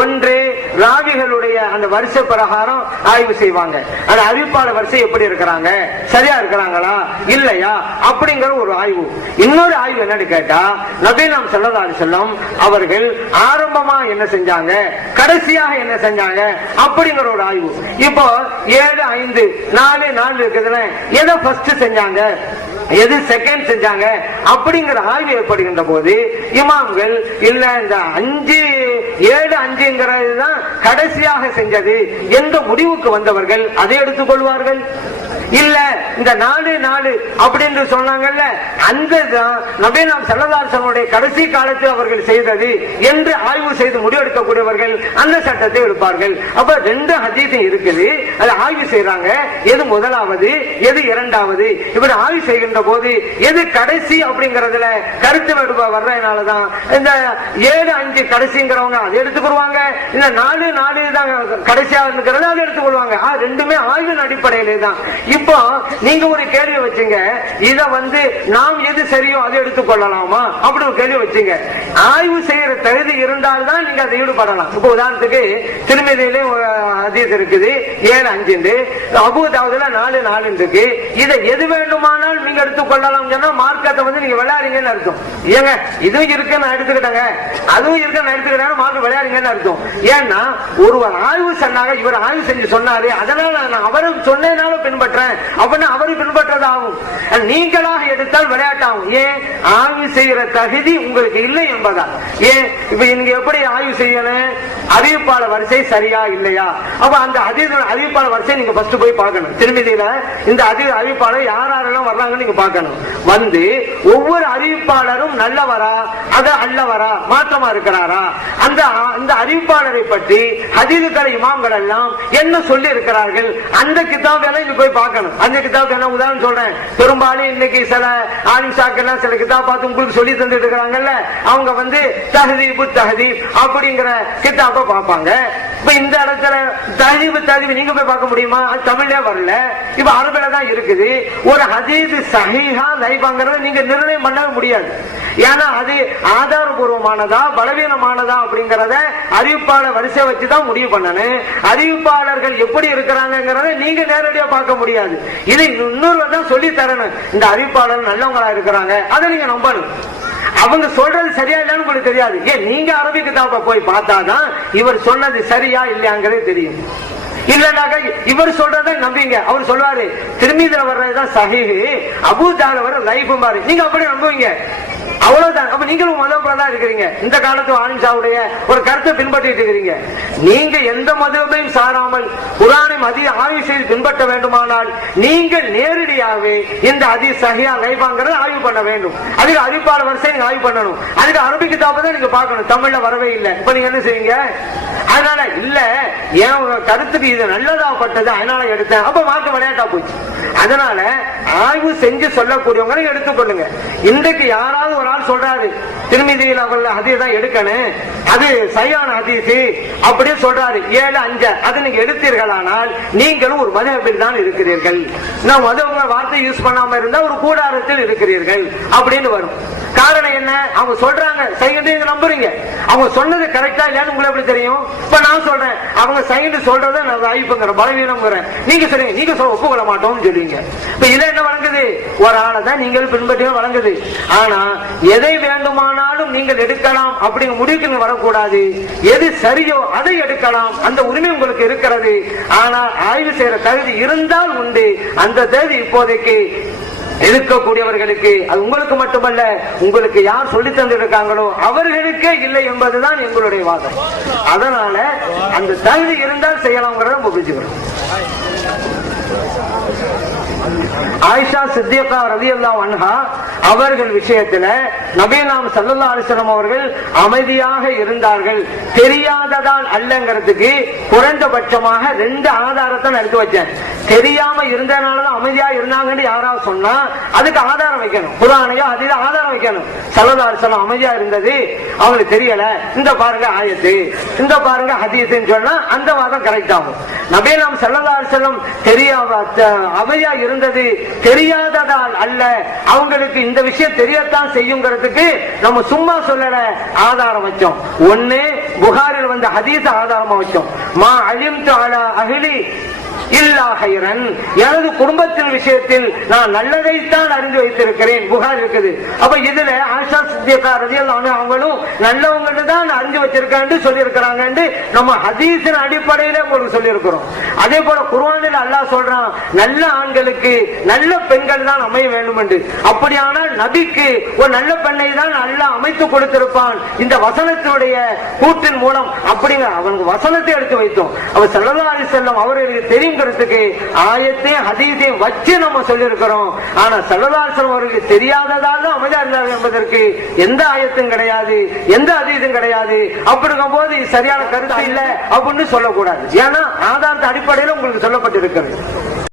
ஒன்று ராவிகளுடைய அந்த வரிசை பிரகாரம் ஆய்வு செய்வாங்க. அந்த அறிவிப்பாளர் வரிசை எப்படி இருக்கிறாங்க, சரியா இருக்கிறாங்களா இல்லையா அப்படிங்கிற ஒரு ஆய்வு. இன்னொரு ஆய்வு என்னன்னு கேட்டா, நபீலாம் ஸல்லல்லாஹு அலைஹி வஸல்லம் அவர்கள் ஆரம்பமா என்ன செஞ்சாங்க, கடைசியாக என்ன செஞ்சாங்க அப்படிங்கிற ஒரு ஆய்வு. இப்போ 7, 5, 4, 4 இருக்குதுல, எதை ஃபர்ஸ்ட் செஞ்சாங்க, எது செகண்ட் செஞ்சாங்க அப்படிங்கிற ஆய்வு ஏற்படுகின்ற போது இமாம்கள் இல்ல இந்த 5, 7, 5ங்கிறதுதான் கடைசியாக செஞ்சது என்ற முடிவுக்கு வந்தவர்கள் அதை எடுத்துக்கொள்வார்கள். இல்ல இந்த 4, 4 அப்படின்னு சொன்னாங்கல்ல, அந்த நபீலாம் ஸல்லல்லாஹு அலைஹி வஸல்லம் கடைசி காலத்தில் அவர்கள் செய்தது என்று ஆய்வு செய்து முடிவெடுக்கக்கூடியவர்கள் அந்த சட்டத்தை எடுப்பார்கள். அப்ப ரெண்டு ஹதீஸ் இருக்குது, அதை ஆய்வு செய்யறாங்க. எது முதலாவது, எது இரண்டாவது, இப்படி ஆய்வு செய்கின்ற போது எது கடைசி அப்படிங்கறதுல கருத்து வெடுப்பா வர்றதுனாலதான் இந்த 7, 5 கடைசிங்கிறவங்க அதை எடுத்துக்கொள்வாங்க. இந்த 4, 4 தான் கடைசியாக இருக்கிறது அதை எடுத்துக்கொள்வாங்க. ரெண்டுமே ஆய்வின் அடிப்படையிலே தான். இப்போ நீங்க ஒரு கேள்வி வச்சுங்க, இத நாம் எது சரியோ அதை எடுத்துக்கொள்ளலாமா அப்படி ஒரு கேள்வி வச்சுங்க. ஆய்வு செய்யற தகுதி இருந்தால்தான் நீங்க அதை ஈடுபடலாம். இப்போ உதாரணத்துக்கு திருமதியிலே ஹதீஸ் இருக்குது 7, 5, அபூதாவுதுல 4, 4 இருக்கு. இதை எது வேண்டுமானால் நீங்க எடுத்துக்கொள்ளலாம் சொன்னா மார்க்கத்தை நீங்க விளையாடுங்கன்னு அர்த்தம். ஏங்க இதுவும் இருக்கு நான் எடுத்துக்கிட்டாங்க, அதுவும் இருக்கு நான் எடுத்துக்கிட்டாங்க, மார்க்க விளையாடுங்கன்னு அர்த்தம். ஏன்னா ஒருவர் ஆய்வு சொன்னாங்க, இவர் ஆய்வு செஞ்சு சொன்னாரு, அதனால நான் அவரும் சொன்னதுனால பின்பற்றேன் அப்படின்னு அவரு பின்பற்றதாகும். நீங்களாக எடுத்தால் விளையாட்டாகும். ஏன்? ஆய்வு செய்யற தகுதி உங்களுக்கு இல்லை என்பதா. ஏன் இப்ப நீங்க எப்படி ஆய்வு செய்யணும்? அறிவிப்பாளர் வரிசை சரியா இல்லையா? அப்ப அந்த அறிவிப்பாளர் வரிசை நீங்க ஃபர்ஸ்ட் போய் பார்க்கணும். திருமதியில இந்த அறிவிப்பாளர் யாரெல்லாம் வர்றாங்கன்னு நீங்க பார்க்கணும். ஒவ்வொரு அறிவிப்பாளரும் நல்லவரா அது அல்லவரா மாற்றமா இருக்கிறாரா, அந்த அறிவிப்பாளரை பற்றி ஹதீஸ்கள் இமாம்கள் எல்லாம் என்ன சொல்லி இருக்கிறார்கள் அந்த கிதாப் எல்லாம் நீங்க போய் பார்க்கணும். அந்த கிதாப் என்ன உதாரணம் சொல்றேன், பெரும்பாலும் இன்னைக்கு சில ஆலிம்சாக்கெல்லாம் சில கிதாப் பார்த்து உங்களுக்கு சொல்லி தந்துட்டு இருக்கிறாங்கல்ல, அவங்க தஹதீபு தஹதீப் அப்படிங்கிற கிதாபை பார்ப்பாங்க. இப்ப இந்த இடத்துல தஹதீபு தஹதீப் நீங்க போய் பார்க்க முடியுமா? தமிழ்ல வரல, இப்ப அரபில தான் இருக்குது. ஒரு ஹதீஸ் சஹீஹா லைஃபாங்கிறத நீங்க நிர்ணயம் பண்ண முடியாது. ஏன்னா அது ஆதாரபூர்வமானதா பலவீனமானதா அப்படிங்கறத அறிவிப்பாளர் வரிசை வச்சுதான் முடிவு பண்ணணும். அறிவிப்பாளர்கள் எப்படி இருக்கிறாங்கிறத நீங்க நேரடியா பார்க்க முடியாது. இது இன்னொரு தான் சொல்லி தரணும். இந்த அறிவிப்பாளர் நல்லவங்களா இருக்கிறாங்க, அதை நீங்க நம்பணும். அவங்க சொல்றது சரியா இல்லைன்னு உங்களுக்கு தெரியாது. ஏன்? நீங்க அரபிக்கு தாப்ப போய் பார்த்தாதான் இவர் சொன்னது சரியா இல்லையாங்கிறது தெரியும். இல்லனாக்க இவர் சொல்றத நம்புவீங்க. அவர் சொல்வாரு திருமீதுல வர்றதுதான் சஹீஹ், அபூதால வர லைஃப் மாறி நீங்க அப்படி நம்புவீங்க. அவ்வளவுதான். அப்ப நீங்களும் மதபுல தான் இருக்கிறீங்க. இந்த காலத்து ஆலிம்சாவுடைய ஒரு கருத்தை பின்பற்றிட்டு இருக்கிறீங்க. நீங்க எந்த மதபையும் சாராமல் குர்ஆனை ஆய்வு செய்து பின்பற்ற வேண்டுமானால் நீங்கள் நேரடியாகவே இந்த ஹதீஸ் சஹீஹா லைஃபாங்கிறத ஆய்வு பண்ண வேண்டும். அதுக்கு அறிவிப்பாளர் வரிசை நீங்க ஆய்வு பண்ணணும். அதுக்கு அரபிக் கிதாபை தான் நீங்க பார்க்கணும். தமிழ்ல வரவே இல்லை. இப்ப நீங்க என்ன செய்வீங்க? அதனால இல்ல என் கருத்துக்கு இது நல்லதாப்பட்டது அதனால எடுத்தேன், அப்ப மார்க்க விளையாட்டா போச்சு. அதனால ஆய்வு செஞ்சு சொல்லக்கூடியவங்க எடுத்துக்கொள்ளுங்க. இன்றைக்கு யாராவது ஒரு ஆள் சொல்றாரு திருமதியில் அவர்கள் ஹதீஸ் தான் எடுக்கணும், அது சரியான ஹதீஸ் அப்படியே சொல்றாரு 7, 5 அது நீங்க எடுத்தீர்களானால் நீங்களும் ஒரு மதஹபில் தான் இருக்கிறீர்கள். நான் மதவங்க வார்த்தை யூஸ் பண்ணாம இருந்தா ஒரு கூடாரத்தில் இருக்கிறீர்கள் அப்படின்னு வரும். காரணம் என்ன? அவங்க சொல்றாங்க சைடு நம்புறீங்க. அவங்க சொன்னது கரெக்டா இல்லையான்னு உங்களுக்கு எப்படி தெரியும்? இப்ப நான் சொல்றேன் அவங்க சைடு சொல்றத நான் வாய்ப்புங்கிற பலவீனம்ங்கிறேன். நீங்க சொல்றீங்க நீங்க சொல்ல ஒப்புக்கொள்ள மாட்டோம்னு சொல்லுவீங்க. இப்ப இதை என்ன வழங்குது? ஒரு ஆளை தான் நீங்கள் பின்பற்றி வழங்குது. ஆனா எதை வேண்டுமானாலும் நீங்கள் எடுக்கலாம் அப்படிங்கிற முடிவுக்கு வரக்கூடாது. எது சரியோ அதை எடுக்கலாம், அந்த உரிமை உங்களுக்கு இருக்கிறது. ஆனால் ஆய்வு செய்யற தகுதி இருந்தால் உண்டு. அந்த தகுதி இப்போதைக்கு இருக்கக்கூடியவர்களுக்கு, அது உங்களுக்கு மட்டுமல்ல, உங்களுக்கு யார் சொல்லி தந்திருக்காங்களோ அவர்களுக்கே இல்லை என்பதுதான் எங்களுடைய வாதம். அதனால அந்த தகுதி இருந்தால் செய்யலாம்ங்கிறத புரிஞ்சுக்கிறோம். ஆயிஷா சித்திகா ரலியல்லாஹு அன்ஹா அவர்கள் விஷயத்துல நபியலாம் ஸல்லல்லாஹு அலைஹி வஸல்லம் அவர்கள் அமைதியாக இருந்தார்கள், தெரியாததால் அல்லங்கிறதுக்கு குறைந்தபட்சமாக 2 ஆதாரத்தை நான் எடுத்து வச்சேன். தெரியாம இருந்தனாலதான் அமைதியா இருந்தாங்கன்னு யாராவது சொன்னா அதுக்கு ஆதாரம் வைக்கணும், குர்ஆனையோ ஹதீஸோ ஆதாரம் வைக்கணும். ஸல்லல்லாஹு அலைஹி வஸல்லம் அமைதியா இருந்தது அவங்களுக்கு தெரியல, இந்த பாருங்க ஆயத்து, இந்த பாருங்க ஹதீஸ்ன்னு சொன்னா அந்த வாதம் கரெக்ட் ஆகும். நபியலாம் ஸல்லல்லாஹு அலைஹி வஸல்லம் அமைதியா இருந்தது தெரியாததால் அல்ல, அவங்களுக்கு இந்த விஷயம் தெரியத்தான் செய்யுங்கிறதுக்கு நம்ம சும்மா சொல்லல, ஆதாரம் வச்சோம். ஒண்ணு புகாரில் வந்த ஹதீஸ் ஆதாரமா வச்சோம். மா அலிம்து அலா அஹ்லி இல்லா ஹைரன், எனது குடும்பத்தின் விஷயத்தில் நான் நல்லதைத்தான் அறிந்து வைத்திருக்கிறேன், புகார் இருக்குது. அப்ப இதுல ஆயிஷா சித்திகா ரலியல்லாஹு அன்ஹா அவங்களும் நல்லவங்க தான் அறிஞ்சு வச்சிருக்கான்னு சொல்லி இருக்கிறாங்க, நம்ம ஹதீஸின் அடிப்படையில உங்களுக்கு சொல்லி இருக்கிறோம். அதே போல குர்ஆனில் அல்லாஹ் சொல்றான் நல்ல ஆண்களுக்கு நல்ல பெண்கள் தான் அமைய வேண்டும் என்று. அப்படியானால் நபிக்கு ஒரு நல்ல பெண்ணை தான் அல்லாஹ் அமைத்து கொடுத்திருப்பான் இந்த வசனத்தினுடைய கூற்றின் மூலம். அப்படிங்க அவனுக்கு வசனத்தை எடுத்து வைத்தோம். அவர் ஸல்லல்லாஹு அலைஹி வஸல்லம் அவர்களுக்கு தெரியும் ஆயத்தையும் ஹதீஸையும் வச்சு நம்ம சொல்லி இருக்கிறோம். ஆனா ஸல்லல்லாஹு அலைஹி வஸல்லம் அவர்களுக்கு தெரியாததால அமைதியா இருந்தார்கள் என்பதற்கு எந்த ஆயத்தும் கிடையாது, எந்த ஹதீஸும் கிடையாது. அப்படிங்கும் போது சரியான கருத்து இல்ல அப்படின்னு சொல்லக்கூடாது. ஏன்னா ஆதாரத்தின் அடிப்படையில் உங்களுக்கு சொல்லப்பட்டிருக்கிறது.